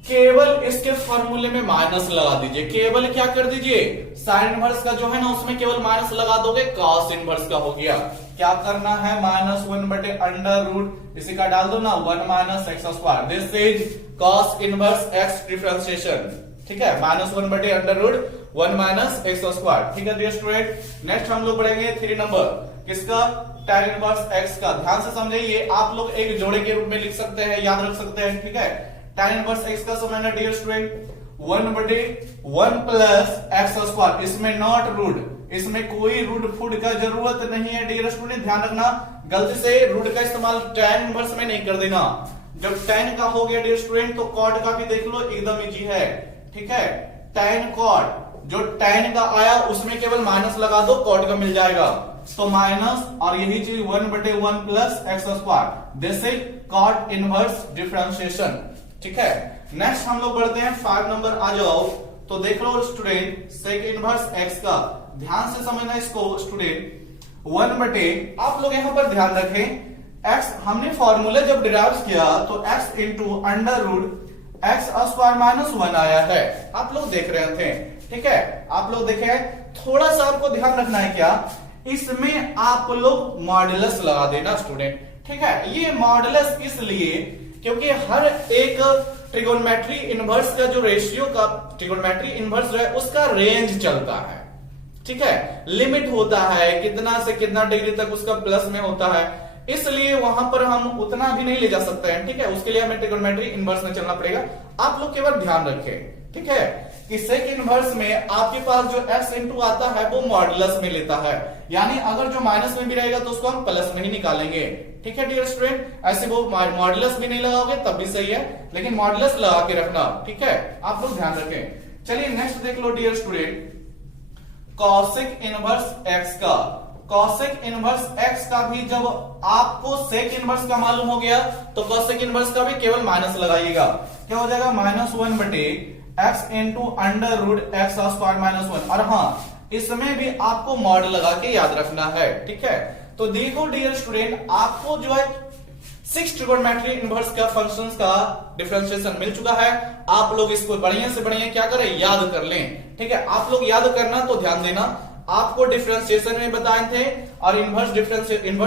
केवल इसके फॉर्मूले में माइनस लगा दीजिए, केवल क्या कर दीजिए, साइन इनवर्स का जो है ना उसमें केवल माइनस लगा दोगे, कॉस इनवर्स का हो गया। क्या करना है, -1/√, इसी का डाल दो ना, 1 - x², this is cos inverse x differentiation, ठीक है, -1/√1 - x², ठीक है डियर स्टूडेंट। नेक्स्ट हम लोग पढ़ेंगे 3 नंबर, किसका, tan इनवर्स x का। ध्यान से समझिए, आप लोग एक जोड़े के रूप में लिख सकते हैं, याद रख सकते हैं, ठीक है। tan इनवर्स x का समझना डियर स्टूडेंट, 1/1 + x², इसमें नॉट रूट, इसमें कोई रूट फूड का जरूरत नहीं है डियर स्टूडेंट, ध्यान रखना, गलती से रूट का इस्तेमाल tan इनवर्स में नहीं कर देना। जब tan का हो गया डियर स्टूडेंट तो cot का भी देख लो, एकदम इजी है, ठीक है। tan cot, जो tan का आया उसमें केवल माइनस लगा दो, cot का मिल जाएगा, तो माइनस, और यही चीज 1/1 + x², this is cot inverse differentiation, ठीक है। नेक्स्ट हम लोग बढ़ते हैं 5 नंबर, आ जाओ। तो देख लो स्टूडेंट, सेक इनवर्स x का, ध्यान से समझना इसको स्टूडेंट, 1/, आप लोग यहां पर ध्यान रखें, x हमने फॉर्मूला जब डिराइव किया तो x × √x² - 1 आया है, आप लोग देख रहे थे, ठीक है। आप लोग देखे, थोड़ा सा आपको ध्यान रखना है, क्या इसमें आप लोग मॉडुलस लगा देना स्टूडेंट, ठीक है। ये मॉडुलस इसलिए क्योंकि हर एक ट्रिगोनोमेट्री इनवर्स का जो रेशियो का ट्रिगोनोमेट्री इनवर्स जो है उसका रेंज चलता है, ठीक है, लिमिट होता है, कितना से कितना डिग्री तक उसका प्लस में होता है, इसलिए वहां पर हम उतना भी नहीं ले जा सकते हैं, ठीक है। उसके लिए हमें ट्रिगोनोमेट्री इनवर्स में चलना पड़ेगा, आप लोग केवल ध्यान रखें, ठीक है, कि सेक इनवर्स में आपके पास जो x × आता है वो मॉडुलस में लेता है, यानी अगर जो माइनस में भी रहेगा तो उसको हम प्लस में ही निकालेंगे, ठीक है डियर स्टूडेंट। ऐसे वो मॉडुलस भी नहीं लगाओगे तब भी सही है, लेकिन मॉडुलस लगा के रखना, ठीक है, आप लोग ध्यान रखें। चलिए नेक्स्ट देख लो dear student, cosec inverse x का। कॉसेक इनवर्स x का भी जब आपको सेक इनवर्स का मालूम हो गया तो कॉसेक इनवर्स का भी केवल माइनस लगाइएगा, क्या हो जाएगा, -1/x × √x² - 1, और हाँ इसमें भी आपको मॉड लगा के याद रखना है, ठीक है। तो देखो डियर स्टूडेंट, आपको जो है 6 ट्रिगोनोमेट्री इनवर्स का फंक्शंस का डिफरेंशिएशन मिल चुका है, आप लोग इसको बढ़िया से बढ़िया क्या करें, याद कर लें, ठीक है। आप लोग याद करना तो ध्यान देना, आपको डिफरेंशिएशन में बताए थे और इनवर्स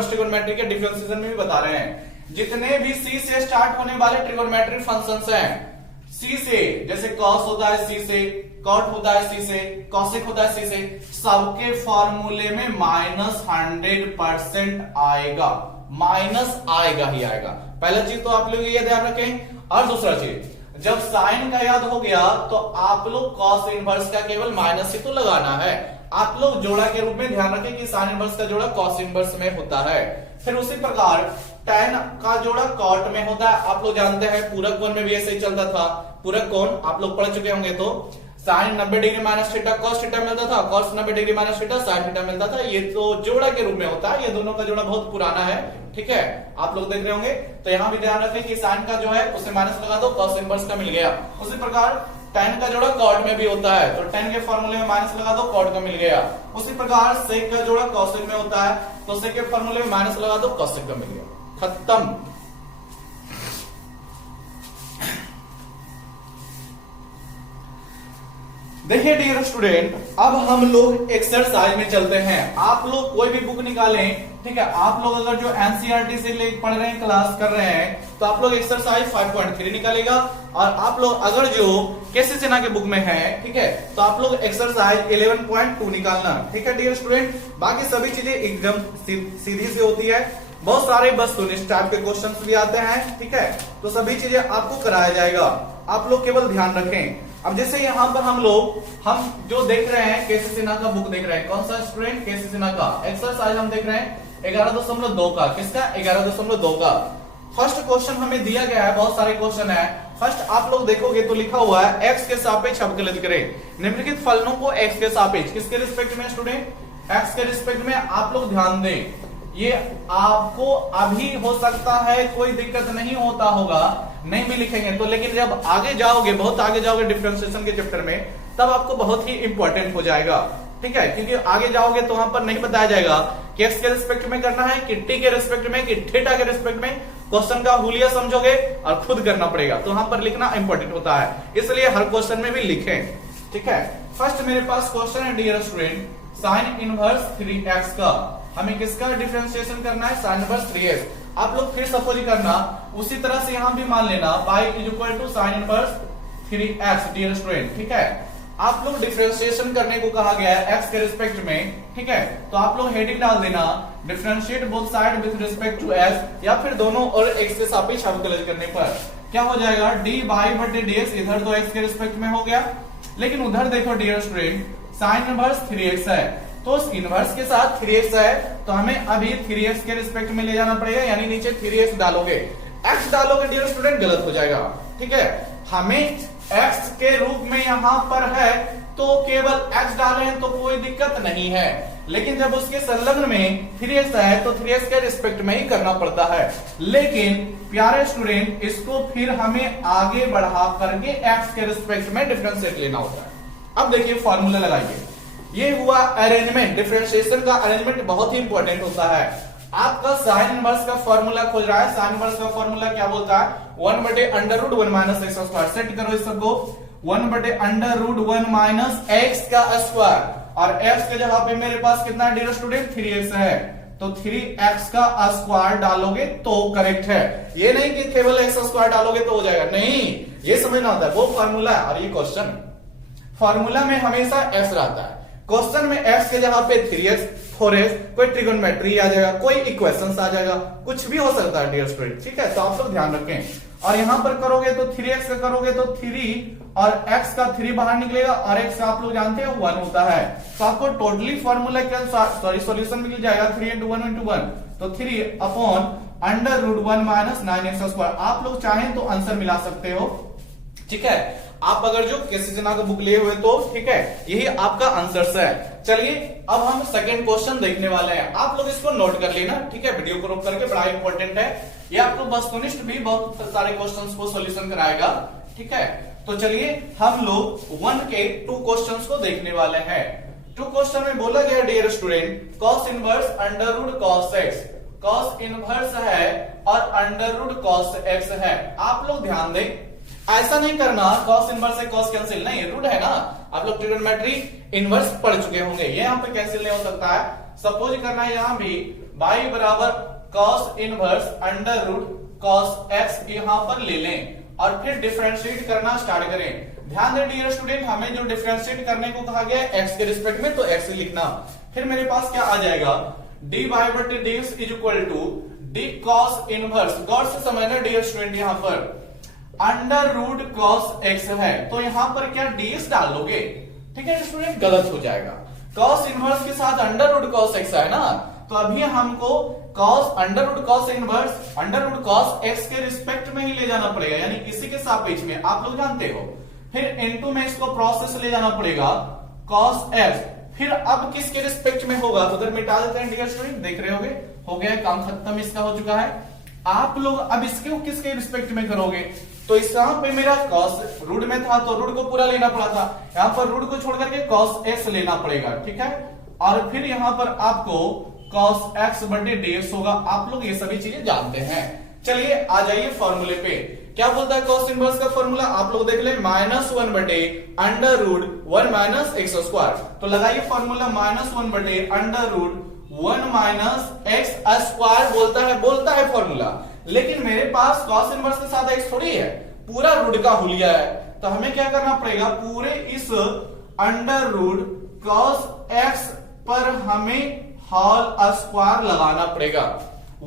ट्रिगोनोमेट्री के डिफरेंशिएशन में भी बता रहे हैं। जितने भी सी से स्टार्ट होने वाले ट्रिगोनोमेट्री फंक्शंस हैं, सी से, जैसे कॉस होता है सी से, कॉट होता है सी से, कॉसेक होता है सी से, सबके फॉर्मूले में -100% आएगा, माइनस आएगा ही आएगा। पहला चीज तो आप लोग ये ध्यान रखें, और दूसरा चीज, जब साइन का याद हो गया तो आप लोग कॉस इनवर्स का केवल माइनस ही तो लगाना है, आप लोग जोड़ा के रूप में ध्यान रखें कि साइन इनवर्स का जोड़ा कॉस इनवर्स में होता है। फिर उसी प्रकार tan का जोड़ा कॉट में होता है, आप लोग जानते हैं पूरक कोण में भी ऐसे ही चलता था, पूरक कोण आप लोग पढ़ चुके होंगे, तो sine 90 degree minus theta cos theta मिलता था, cos 90 degree minus theta sine theta मिलता था, ये तो जोड़ा के रूप में होता है, ये दोनों का जोड़ा बहुत पुराना है, ठीक है, आप लोग देख रहे होंगे। तो यहाँ भी ध्यान रखें कि साइन का जो है उसे माइनस लगा दो, कॉस इनवर्स का मिल गया। उसी प्रकार tan का जोड़ा कॉट में भी होता है, तो tan के फॉर्मूले में माइनस लगा दो, कॉट का मिल गया। उसी प्रकार सेक का जोड़ा कॉसेक में होता है, तो सेक के फॉर्मूले में माइनस लगा दो, कॉसेक का मिल गया, खत्म। देखिए डियर स्टूडेंट, अब हम लोग एक्सरसाइज में चलते हैं। आप लोग कोई भी बुक निकालें, ठीक है, आप लोग अगर जो एनसीईआरटी से पढ़ रहे हैं, क्लास कर रहे हैं, तो आप लोग एक्सरसाइज 5.3 निकालेगा, और आप लोग अगर जो केसी सिन्हा के बुक में है, ठीक है, तो आप लोग एक्सरसाइज 11.2 निकालना, ठीक है डियर स्टूडेंट। बाकी सभी चीजें एकदम सीधी से होती है, बहुत सारे बस सुनिश्चित टाइप के क्वेश्चंस भी आते हैं, ठीक है, तो सभी चीजें आपको कराया जाएगा, आप लोग केवल ध्यान रखें। अब जैसे यहाँ पर हम जो देख रहे हैं केसी सिन्हा का बुक देख रहे हैं, कौन सा स्टूडेंट, केसी सिन्हा का एक्सरसाइज हम देख रहे हैं 11.2 का, किसका, 11.2 का। फर्स्ट क्वेश्चन हमें दिया गया है, बहुत सारे क्वेश्चन है। फर्स्ट आप लोग देखोगे तो लिखा हुआ है x के सापेक्ष अवकलित करें निम्नलिखित फलनों को x के सापेक्ष, किसके रिस्पेक्ट में स्टूडेंट, x के रिस्पेक्ट में। आप लोग ध्यान दें, ये आपको अभी हो सकता है कोई दिक्कत नहीं होता होगा, नहीं भी लिखेंगे तो, लेकिन जब आगे जाओगे, बहुत आगे जाओगे डिफरेंशिएशन के चैप्टर में, तब आपको बहुत ही इंपॉर्टेंट हो जाएगा। ठीक है, क्योंकि आगे जाओगे तो वहां पर नहीं बताया जाएगा कि एक्स के रिस्पेक्ट में करना है कि टी के रिस्पेक्ट में कि थीटा के रिस्पेक्ट में। क्वेश्चन का हुलिया समझोगे और खुद करना पड़ेगा, तो वहां पर लिखना इंपॉर्टेंट होता है, इसलिए हर क्वेश्चन में भी लिखें। ठीक है, फर्स्ट मेरे पास क्वेश्चन है dear student, sine inverse 3x का हमें किसका डिफरेंशिएशन करना है, साइन इनवर्स 3x। आप लोग फिर सपोज करना उसी तरह से यहां भी मान लेना y is equal to sine inverse 3x dear student. ठीक है, आप लोग डिफरेंशिएशन करने को कहा गया है x के रिस्पेक्ट में। ठीक है, तो आप लोग हेडिंग डाल देना differentiate both side with respect to x, या फिर दोनों और x के सापेक्ष अवकलन करने पर क्या हो जाएगा, dy बटे dx। इधर तो x के रिस्पेक्ट में हो गया, लेकिन उधर देखो dear student sine inverse 3x है, तो उस इनवर्स के साथ 3x है, तो हमें अभी 3x के रिस्पेक्ट में ले जाना पड़ेगा, यानी नीचे 3x डालोगे। x डालोगे डियर स्टूडेंट गलत हो जाएगा। ठीक है, हमें x के रूप में यहां पर है तो केवल x डाले हैं तो कोई दिक्कत नहीं है, लेकिन जब उसके संलग्न में 3x है तो 3x के रिस्पेक्ट में ही करना पड़ता है। लेकिन प्यारे स्टूडेंट इसको फिर हमें आगे बढ़ा करके x के रिस्पेक्ट में डिफरेंशिएट लेना होता है। अब देखिए फॉर्मूला लगाइए, ये हुआ अरेंजमेंट। डिफरेंशिएशन का अरेंजमेंट बहुत ही इंपॉर्टेंट होता है। आपका साइन इनवर्स का फॉर्मूला खोज रहा है, साइन इनवर्स का फॉर्मूला क्या बोलता है, 1 बटे under root 1 minus x square. Set करो इस सबको, 1 बटे अंडर रूट 1 माइनस एक्स का स्क्वायर, और x के जगह पे मेरे पास कितना है डियर स्टूडेंट, 3x है, तो 3x का स्क्वायर डालोगे तो करेक्ट है। ये नहीं कि केवल x स्क्वायर डालोगे तो हो जाएगा, नहीं, ये समझना होता है, वो फॉर्मूला है। और ये क्वेश्चन फॉर्मूला में हमेशा s रहता है, क्वेश्चन में x के जगह पे 3x 4x, कोई ट्रिगोनोमेट्री आ जाएगा, कोई इक्वेशंस आ जाएगा, कुछ भी हो सकता है डियर स्टूडेंट। ठीक है, तो आप लोग ध्यान रखें। और यहां पर करोगे तो 3x का करोगे तो 3 और x का 3 बाहर निकलेगा, और x आप लोग जानते हैं 1 होता है, तो आपको टोटली फॉर्मूला के अनुसार सॉरी सॉल्यूशन मिल जाएगा 3 into 1 into 1, तो 3 upon under root 1 minus 9x square. आप लोग चाहें तो आंसर मिला सकते हो। ठीक है, आप अगर जो किसी जना का बुक लिए हुए तो ठीक है, यही आपका आंसर है। चलिए अब हम सेकंड क्वेश्चन देखने वाले हैं, आप लोग इसको नोट कर लेना। ठीक है, वीडियो को रोक करके, बड़ा इंपॉर्टेंट है ये, आपको वस्तुनिष्ठ भी बहुत सारे क्वेश्चंस को सॉल्यूशन कराएगा। ठीक है, तो चलिए हम लोग 1 के 2 क्वेश्चंस को देखने वाले हैं। 2 क्वेश्चन में बोला गया dear student, cos inverse under root cos x, cos inverse है और अंडर रूट कॉस एक्स है। आप लोग ध्यान दें, ऐसा नहीं करना कॉस इनवर्स से कॉस कैंसिल, नहीं, रूट है ना, आप लोग ट्रिगोनोमेट्री इनवर्स पढ़ चुके होंगे, ये यहाँ पे कैंसिल नहीं हो सकता है। सपोज करना है यहां भी y बराबर cos inverse under root cos x यहां पर ले लें और फिर डिफरेंशिएट करना स्टार्ट करें। ध्यान दें डियर स्टूडेंट, हमें जो डिफरेंशिएट करने को कहा गया है x के रिस्पेक्ट में, तो x लिखना। फिर मेरे पास क्या आ जाएगा, dy बटे dx is equal to d cos inverse, गौर से समझना डियर स्टूडेंट, यहां पर अंडर रूट कॉस एक्स है, तो यहां पर क्या dx डाल लोगे। ठीक है स्टूडेंट, गलत हो जाएगा, कॉस इनवर्स के साथ अंडर रूट कॉस एक्स है ना, तो अभी हमको cos under root cos inverse under root cos x के रिस्पेक्ट में ही ले जाना पड़ेगा, यानी इसी के सापेक्ष में, आप लोग जानते हो। फिर इनटू में इसको प्रोसेस ले जाना पड़ेगा कॉस एक्स, फिर अब किसके रिस्पेक्ट में होगा, तो उधर मिटा देते हैं डियर स्टूडेंट, देख रहे होगे, हो गया काम खत्म, इसका हो चुका है। आप लोग अब इसके किसके रिस्पेक्ट में करोगे, तो इस यहां पे मेरा कॉस रूट में था तो रूट को पूरा लेना पड़ा था, यहां पर रूट को छोड़ करके कॉस एक्स लेना पड़ेगा। ठीक है, और फिर यहां पर आपको कॉस एक्स बटे dx होगा। आप लोग ये सभी चीजें जानते हैं। चलिए आ जाइए फॉर्मूले पे, क्या बोलता है कॉस इनवर्स का फॉर्मूला, आप लोग देख ले, -1 बटे under root 1 minus x square, तो लगाइए फॉर्मूला -1 बटे under root 1 minus x square बोलता है फॉर्मूला, लेकिन मेरे पास कॉस इनवर्स के साथ एक्स थोड़ी है, पूरा रूट का हुलिया है, तो हमें क्या करना पड़ेगा, पूरे इस अंडर रूट कॉस एक्स पर हमें होल स्क्वायर लगाना पड़ेगा।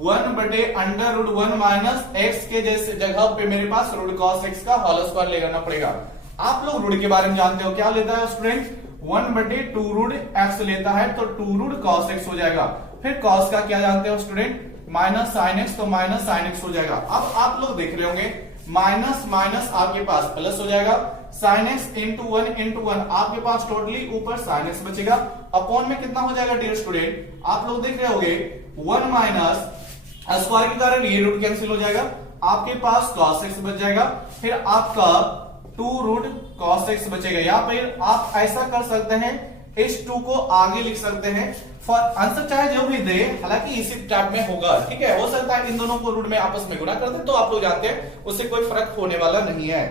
1 बटे अंडर रूट 1 माइनस एक्स के जैसे जगह पे मेरे पास रूट कॉस एक्स का होल स्क्वायर लगाना पड़ेगा। आप लोग रूट के बारे में जानते हो, क्या लेता है स्टूडेंट, 1 बटे 2 रूट एक्स लेता है, तो 2 रूट कॉस एक्स हो जाएगा। फिर कॉस का क्या जानते हो स्टूडेंट, माइनस साइन एक्स, तो माइनस साइन एक्स हो जाएगा। अब आप लोग देख रहे होंगे माइनस माइनस आपके पास प्लस हो जाएगा, साइन एक्स इंटू 1 आपके पास टोटली ऊपर साइन एक्स बचेगा, अपॉन में कितना हो जाएगा डियर स्टूडेंट, आप लोग देख रहे होंगे 1 माइनस स्क्वायर के कारण ये रूट कैंसिल हो जाएगा, आपके पास cos x बच जाएगा, फिर आपका 2 रूट cos x बचेगा। या फिर आप ऐसा कर सकते हैं इस 2 को आगे लिख सकते हैं। फॉर आंसर चाहे जो भी दे, हालांकि इसी टाइप में होगा, ठीक है। हो सकता है इन दोनों को रूट में आपस में गुणा कर दे, तो आप लोग जानते हैं उससे कोई फर्क होने वाला नहीं है,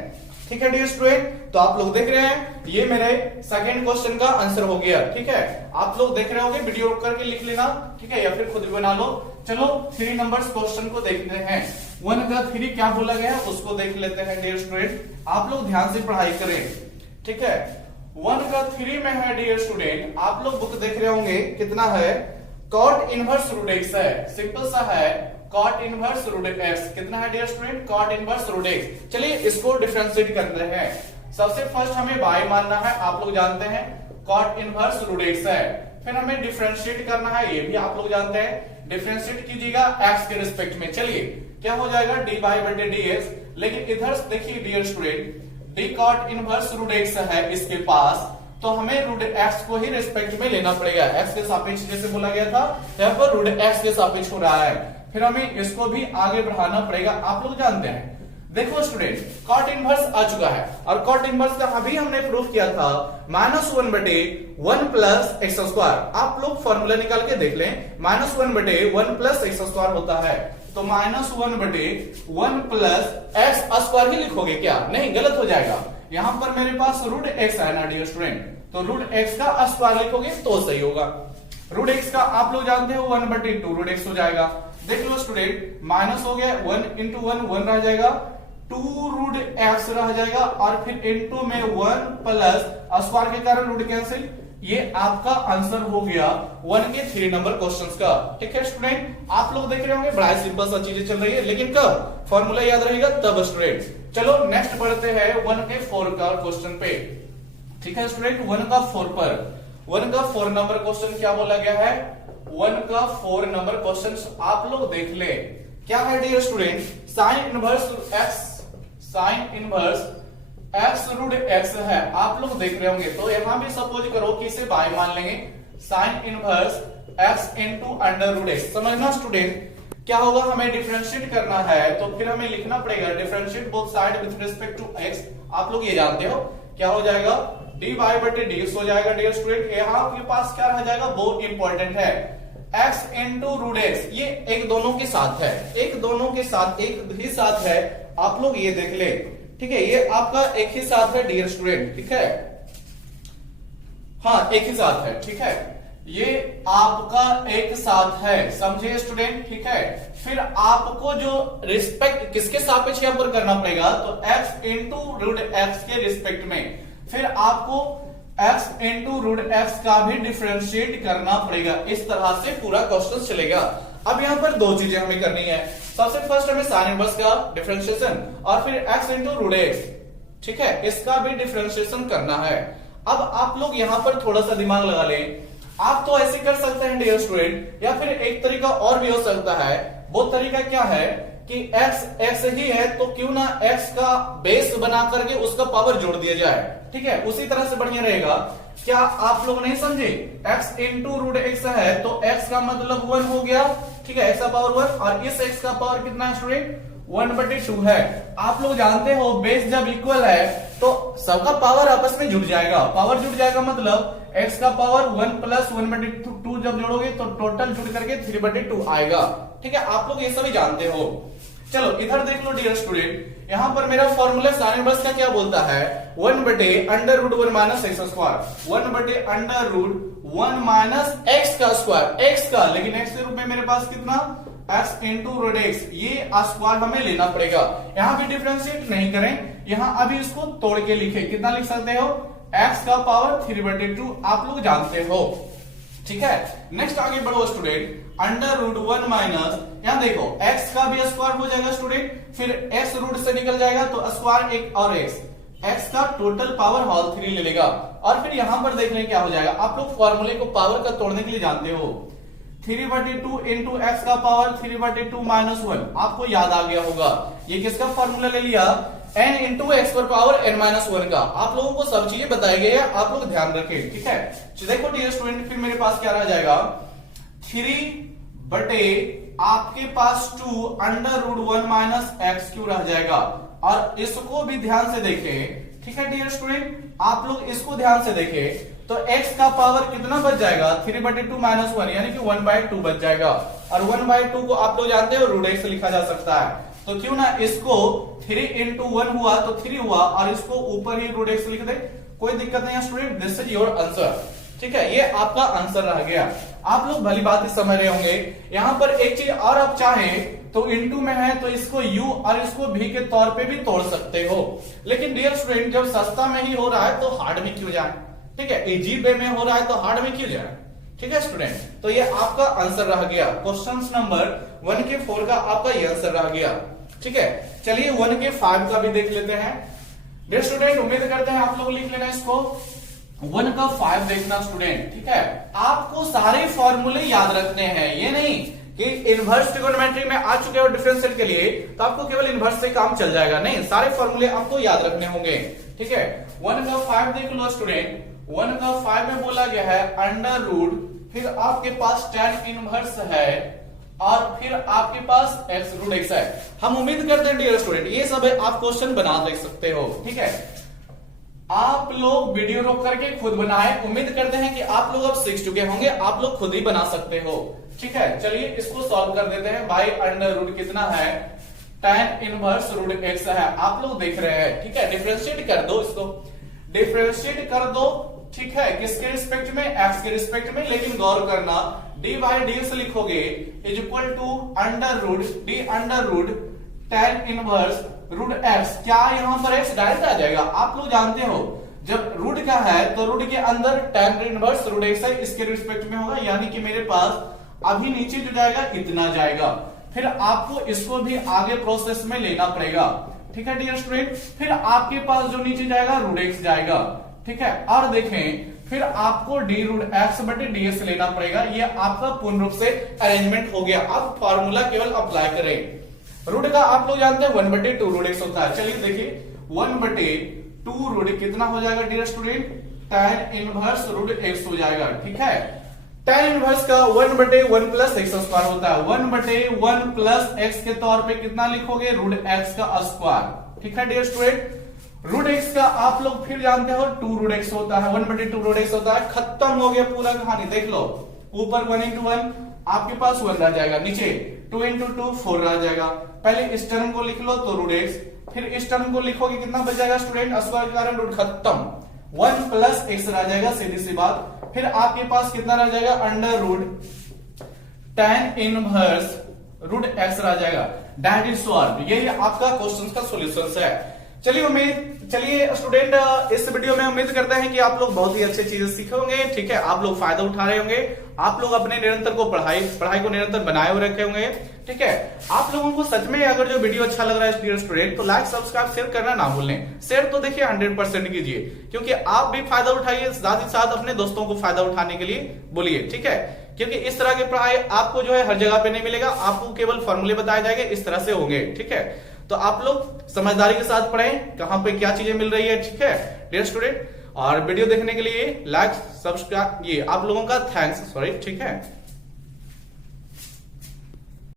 ठीक है डियर स्टूडेंट। तो आप लोग देख रहे हैं ये मेरे सेकंड क्वेश्चन का आंसर हो गया, ठीक है। आप लोग देख रहे होंगे, वीडियो रोक करके लिख लेना, ठीक है, या फिर खुद भी बना लो। चलो 3 नंबर्स क्वेश्चन को देखते हैं। 1 का 3 क्या बोला गया उसको देख लेते हैं डियर स्टूडेंट। आप लोग ध्यान से पढ़ाई करें, ठीक है। 1 का 3 में है डियर स्टूडेंट, आप लोग बुक देख रहे होंगे, कितना है, कॉट इनवर्स रूट एक्स है, सिंपल सा है, कॉट इनवर्स रूट एक्स। कितना है dear student, cot inverse root x. चलिए इसको डिफरेंशिएट करते हैं। सबसे फर्स्ट हमें बाय मानना है, आप लोग जानते हैं कॉट इनवर्स रूट एक्स है। फिर हमें डिफरेंशिएट करना है, ये भी आप लोग जानते हैं, डिफरेंशिएट कीजिएगा एक्स के रिस्पेक्ट में। चलिए क्या हो जाएगा, डी बाई बटे डी एक्स। लेकिन इधर देखिए dear student, d cot inverse root x है इसके पास, तो हमें रूट एक्स को ही रिस्पेक्ट में लेना पड़ेगा। एक्स के सापेक्ष जैसे बोला गया था, यहाँ पर रूट एक्स के सापेक्ष हो रहा है। फिर हमें इसको भी आगे बढ़ाना पड़ेगा, आप लोग जानते हैं। देखो स्टूडेंट, कॉट इनवर्स आ चुका है, और कॉट इनवर्स का अभी हमने प्रूफ किया था -1 बटे 1 प्लस एक्स स्क्वायर। आप लोग फॉर्मूला निकाल के देख लें, -1 बटे 1 प्लस एक्स स्क्वायर होता है, तो -1 बटे 1 प्लस एक्स स्क्वायर ही लिखोगे क्या, नहीं, गलत हो जाएगा। यहां पर मेरे पास रूट एक्स है ना डियर स्टूडेंट, तो रूट एक्स का स्क्वायर लिखोगे तो सही होगा। रूट एक्स का आप लोग जानते हो 1 बटे 2 रूट एक्स हो जाएगा। देख लो स्टूडेंट, माइनस हो गया, 1 इंटू 1 1 रह जाएगा, 2 रूट एक्स रह जाएगा, और फिर इंटू में 1 प्लस स्क्वायर के कारण रूट कैंसिल। ये आपका आंसर हो गया 1 के 3 नंबर क्वेश्चंस का, ठीक है स्टूडेंट। आप लोग देख रहे होंगे बड़ा सिंपल सा चीजें चल रही है, लेकिन कब फॉर्मूला याद रहेगा तब स्टूडेंट। चलो नेक्स्ट बढ़ते हैं 1 के 4 का क्वेश्चन पे, ठीक है स्टूडेंट। 1 का 4 पर 1 का 4 नंबर क्वेश्चन क्या बोला गया है, 1 का 4 नंबर क्वेश्चन आप लोग देख ले। क्या है dear student, sine inverse x, sine inverse x root x है, आप लोग देख रहे होंगे। तो यहां भी सपोज करो कि इसे बाय मान लेंगे, sine inverse x into under root x. समझना स्टूडेंट, क्या होगा, हमें डिफरेंशिएट करना है, तो फिर हमें लिखना पड़ेगा differentiate both side with respect to x. आप लोग ये जानते हो क्या हो जाएगा, डी वाई बटे डी एक्स हो जाएगा डियर स्टूडेंट। यहाँ आपके पास क्या रह जाएगा, वो इंपॉर्टेंट है, एक्स इंटू रूट एक्स। ये एक दोनों के साथ है, एक दोनों के साथ एक ही साथ है, आप लोग ये देख ले, ठीक है। ये आपका एक ही साथ है डियर स्टूडेंट, ठीक है, हाँ एक ही साथ है, ठीक है। ये आपका एक साथ है, समझे स्टूडेंट, ठीक है। फिर आपको जो रिस्पेक्ट किसके सापेक्ष यहां पर करना पड़ेगा, तो x इंटू रूट एक्स के रिस्पेक्ट में। फिर आपको x इंटू रूट एक्स का भी डिफरेंशिएट करना पड़ेगा। इस तरह से पूरा क्वेश्चन चलेगा। अब यहां पर 2 चीजें हमें करनी है। सबसे फर्स्ट हमें साइन इनवर्स का डिफरेंशिएशन, और फिर x इंटू रूट एक्स, ठीक है, इसका भी डिफरेंशिएशन करना है। अब आप लोग यहां पर थोड़ा सा दिमाग लगा लें। आप तो ऐसे कर सकते हैं डियर स्टूडेंट, या फिर एक तरीका और भी हो सकता है। वो तरीका क्या है कि x x ही है, तो क्यों ना x का बेस बना करके उसका पावर जोड़ दिया जाए, ठीक है, उसी तरह से बढ़िया रहेगा। क्या आप लोग नहीं समझे, x इंटू रूट एक्स है, तो x का मतलब 1 हो गया, ठीक है, x का पावर 1, और इस x का पावर कितना है स्टूडेंट, 1 बटे 2 है। आप लोग जानते हो बेस जब इक्वल है तो सबका पावर आपस में जुड़ जाएगा। पावर जुड़ जाएगा मतलब x का पावर 1 प्लस 1 बटे 2 जब जोड़ोगे तो टोटल जुड़ करके 3 बटे 2 आएगा, ठीक है। आप लोग ये सभी जानते हो। चलो इधर देख लो डियर स्टूडेंट, यहां पर मेरा फॉर्मूला साइन इनवर्स का क्या बोलता है, 1 बटे under root 1 minus x square, 1 बटे अंडर रूट 1 माइनस एक्स का स्क्वायर, एक्स का, लेकिन एक्स के रूप में मेरे पास कितना, x इंटू रूट एक्स, ये स्क्वायर हमें लेना पड़ेगा। यहां भी डिफरेंशिएट नहीं करें, यहां अभी इसको तोड़ के लिखे, कितना लिख सकते हो, x का पावर 3 बटे 2, आप लोग जानते हो, ठीक है। नेक्स्ट आगे बढ़ो स्टूडेंट, अंडर रूट 1 माइनस, यहां देखो x का भी स्क्वायर हो जाएगा स्टूडेंट, फिर x रूट से निकल जाएगा तो स्क्वायर एक और x का टोटल पावर होल 3 ले लेगा। और फिर यहां पर देख लें क्या हो जाएगा। आप लोग फॉर्मूले को पावर का तोड़ने के लिए जानते हो, 3 बटे 2 इंटू एक्स का पावर 3 बटे 2 माइनस 1, आपको याद आ गया होगा। ये किसका फॉर्मूला ले लिया, n इंटू एक्स पर पावर n माइनस 1 का। आप लोगों को सब चीजें बताई गई है, आप लोग ध्यान रखें, ठीक है। तो देखो डियर स्टूडेंट, फिर मेरे पास क्या रह जाएगा, 3 बटे आपके पास 2 under root 1 minus x cube रह जाएगा। और इसको भी ध्यान से देखें, ठीक है डियर स्टूडेंट, आप लोग इसको ध्यान से देखें तो x का पावर कितना बच जाएगा 3/2 माइनस 1 यानी कि 1/2 बच जाएगा। और 1/2 को आप लोग जानते हो रूट x लिखा जा सकता है, तो क्यों ना इसको 3 into 1 हुआ तो 3 हुआ और इसको ऊपर ही रूट x लिख दे, कोई दिक्कत नहीं है student, this is your answer. ठीक है, ये आपका आंसर रह गया। आप लोग भली बात ही समझ रहे होंगे। यहां पर एक चीज और आप चाहें तो इनटू में है तो इसको u और इसको v के तौर पे भी तोड़ सकते हो, लेकिन डियर स्टूडेंट जब सस्ता में ही हो रहा है तो हार्ड में क्यों जाए। ठीक है, इजी वे में हो रहा है तो हार्ड में क्यों जाए। ठीक है स्टूडेंट, तो ये आपका आंसर रह गया। क्वेश्चन नंबर 1 के 4 का आपका ये आंसर रह गया। ठीक है, चलिए 1 के 5 का भी देख लेते हैं। डियर स्टूडेंट, उम्मीद करते हैं आप लोग लिख लेना इसको। 1 का 5 देखना स्टूडेंट। ठीक है, आपको सारे फॉर्मूले याद रखने हैं, ये नहीं कि इनवर्स ट्रिगोनोमेट्री में आ चुके हो डिफरेंशियल के लिए तो आपको केवल इनवर्स से काम चल जाएगा, नहीं, सारे फॉर्मूले आपको याद रखने होंगे। ठीक है, 1 का 5 देख लो स्टूडेंट। 1 का 5 में बोला गया है अंडर रूट, फिर आपके पास tan इनवर्स है और फिर आपके पास x रूट x है। हम उम्मीद करते हैं डियर स्टूडेंट ये सब आप क्वेश्चन बना देख सकते हो। ठीक है, आप लोग वीडियो रोक करके खुद बनाए, उम्मीद करते हैं कि आप लोग अब सीख चुके होंगे, आप लोग खुद ही बना सकते हो। ठीक है, चलिए इसको सॉल्व कर देते हैं। बाई अंडर रूट कितना है tan इनवर्स रूट x है, आप लोग देख रहे हैं। ठीक है, डिफरेंशिएट कर दो, इसको डिफरेंशिएट कर दो। ठीक है, किसके रिस्पेक्ट में, x के रिस्पेक्ट में, लेकिन गौर करना डी बाई डी से लिखोगे is equal to under root d under root tan inverse root x। क्या यहां पर x डायरेक्ट आ जाएगा, आप लोग जानते हो जब रूट का है तो रूट के अंदर tan इनवर्स रूट x है, इसके रिस्पेक्ट में होगा, यानी कि मेरे पास अभी नीचे जो जाएगा इतना जाएगा, फिर आपको इसको भी आगे प्रोसेस में लेना पड़ेगा। ठीक है डियर स्टूडेंट, फिर आपके पास जो नीचे जाएगा रूट x जाएगा। ठीक है, और देखें फिर आपको डी रूट एक्स बटे डी एस लेना पड़ेगा। ये आपका पूर्ण रूप से अरेंजमेंट हो गया। अब फॉर्मूला केवल अप्लाई करें। रूट का आप लोग जानते हैं 1/2 रूट एक्स होता है। चलिए देखिए 1/2 रूट कितना हो जाएगा dear student, tan inverse root x हो जाएगा। ठीक है, tan इनवर्स का 1/1 प्लस एक्स स्क्वायर होता है, 1/1 प्लस एक्स के तौर पे कितना लिखोगे रूट एक्स का स्क्वायर। ठीक है डियर स्टूडेंट, रूट एक्स का आप लोग फिर जानते हो 2 रूट एक्स होता है, 1/2 रूट एक्स होता है। खत्म हो गया पूरा कहानी, देख लो ऊपर 1 into 1 आपके पास 1 रह जाएगा, नीचे 2 into 2 4 रह जाएगा। पहले इस टर्म को लिख लो तो रूट एक्स, फिर इस टर्म को लिखोगे कितना बच जाएगा स्टूडेंट, स्क्वायर के कारण रूट खत्म, 1 प्लस एक्स रह जाएगा, सीधी सी बात। फिर आपके पास कितना रह जाएगा under root tan inverse root x रह जाएगा। That is solve. यही आपका क्वेश्चन का सॉल्यूशन है। चलिए स्टूडेंट, इस वीडियो में उम्मीद करते हैं कि आप लोग बहुत ही अच्छी चीजें सीखे होंगे। ठीक है, आप लोग फायदा उठा रहे होंगे, आप लोग अपने निरंतर को पढ़ाई को निरंतर बनाए हुए रखे होंगे। ठीक है, आप लोगों को सच में अगर जो वीडियो अच्छा लग रहा है डियर स्टूडेंट तो लाइक सब्सक्राइब शेयर करना ना भूलें। शेयर तो देखिए 100% कीजिए, क्योंकि आप भी फायदा उठाइए, साथ ही साथ अपने दोस्तों को फायदा उठाने के लिए बोलिए। ठीक है, क्योंकि इस तरह की पढ़ाई आपको जो है हर जगह पे नहीं मिलेगा, आपको केवल फॉर्मूले बताए जाएंगे, इस तरह से होंगे। ठीक है, तो आप लोग समझदारी के साथ पढ़ें, कहां पे क्या चीजें मिल रही है। ठीक है डियर स्टूडेंट, और वीडियो देखने के लिए लाइक सब्सक्राइब, ये आप लोगों का थैंक्स, सॉरी। ठीक है।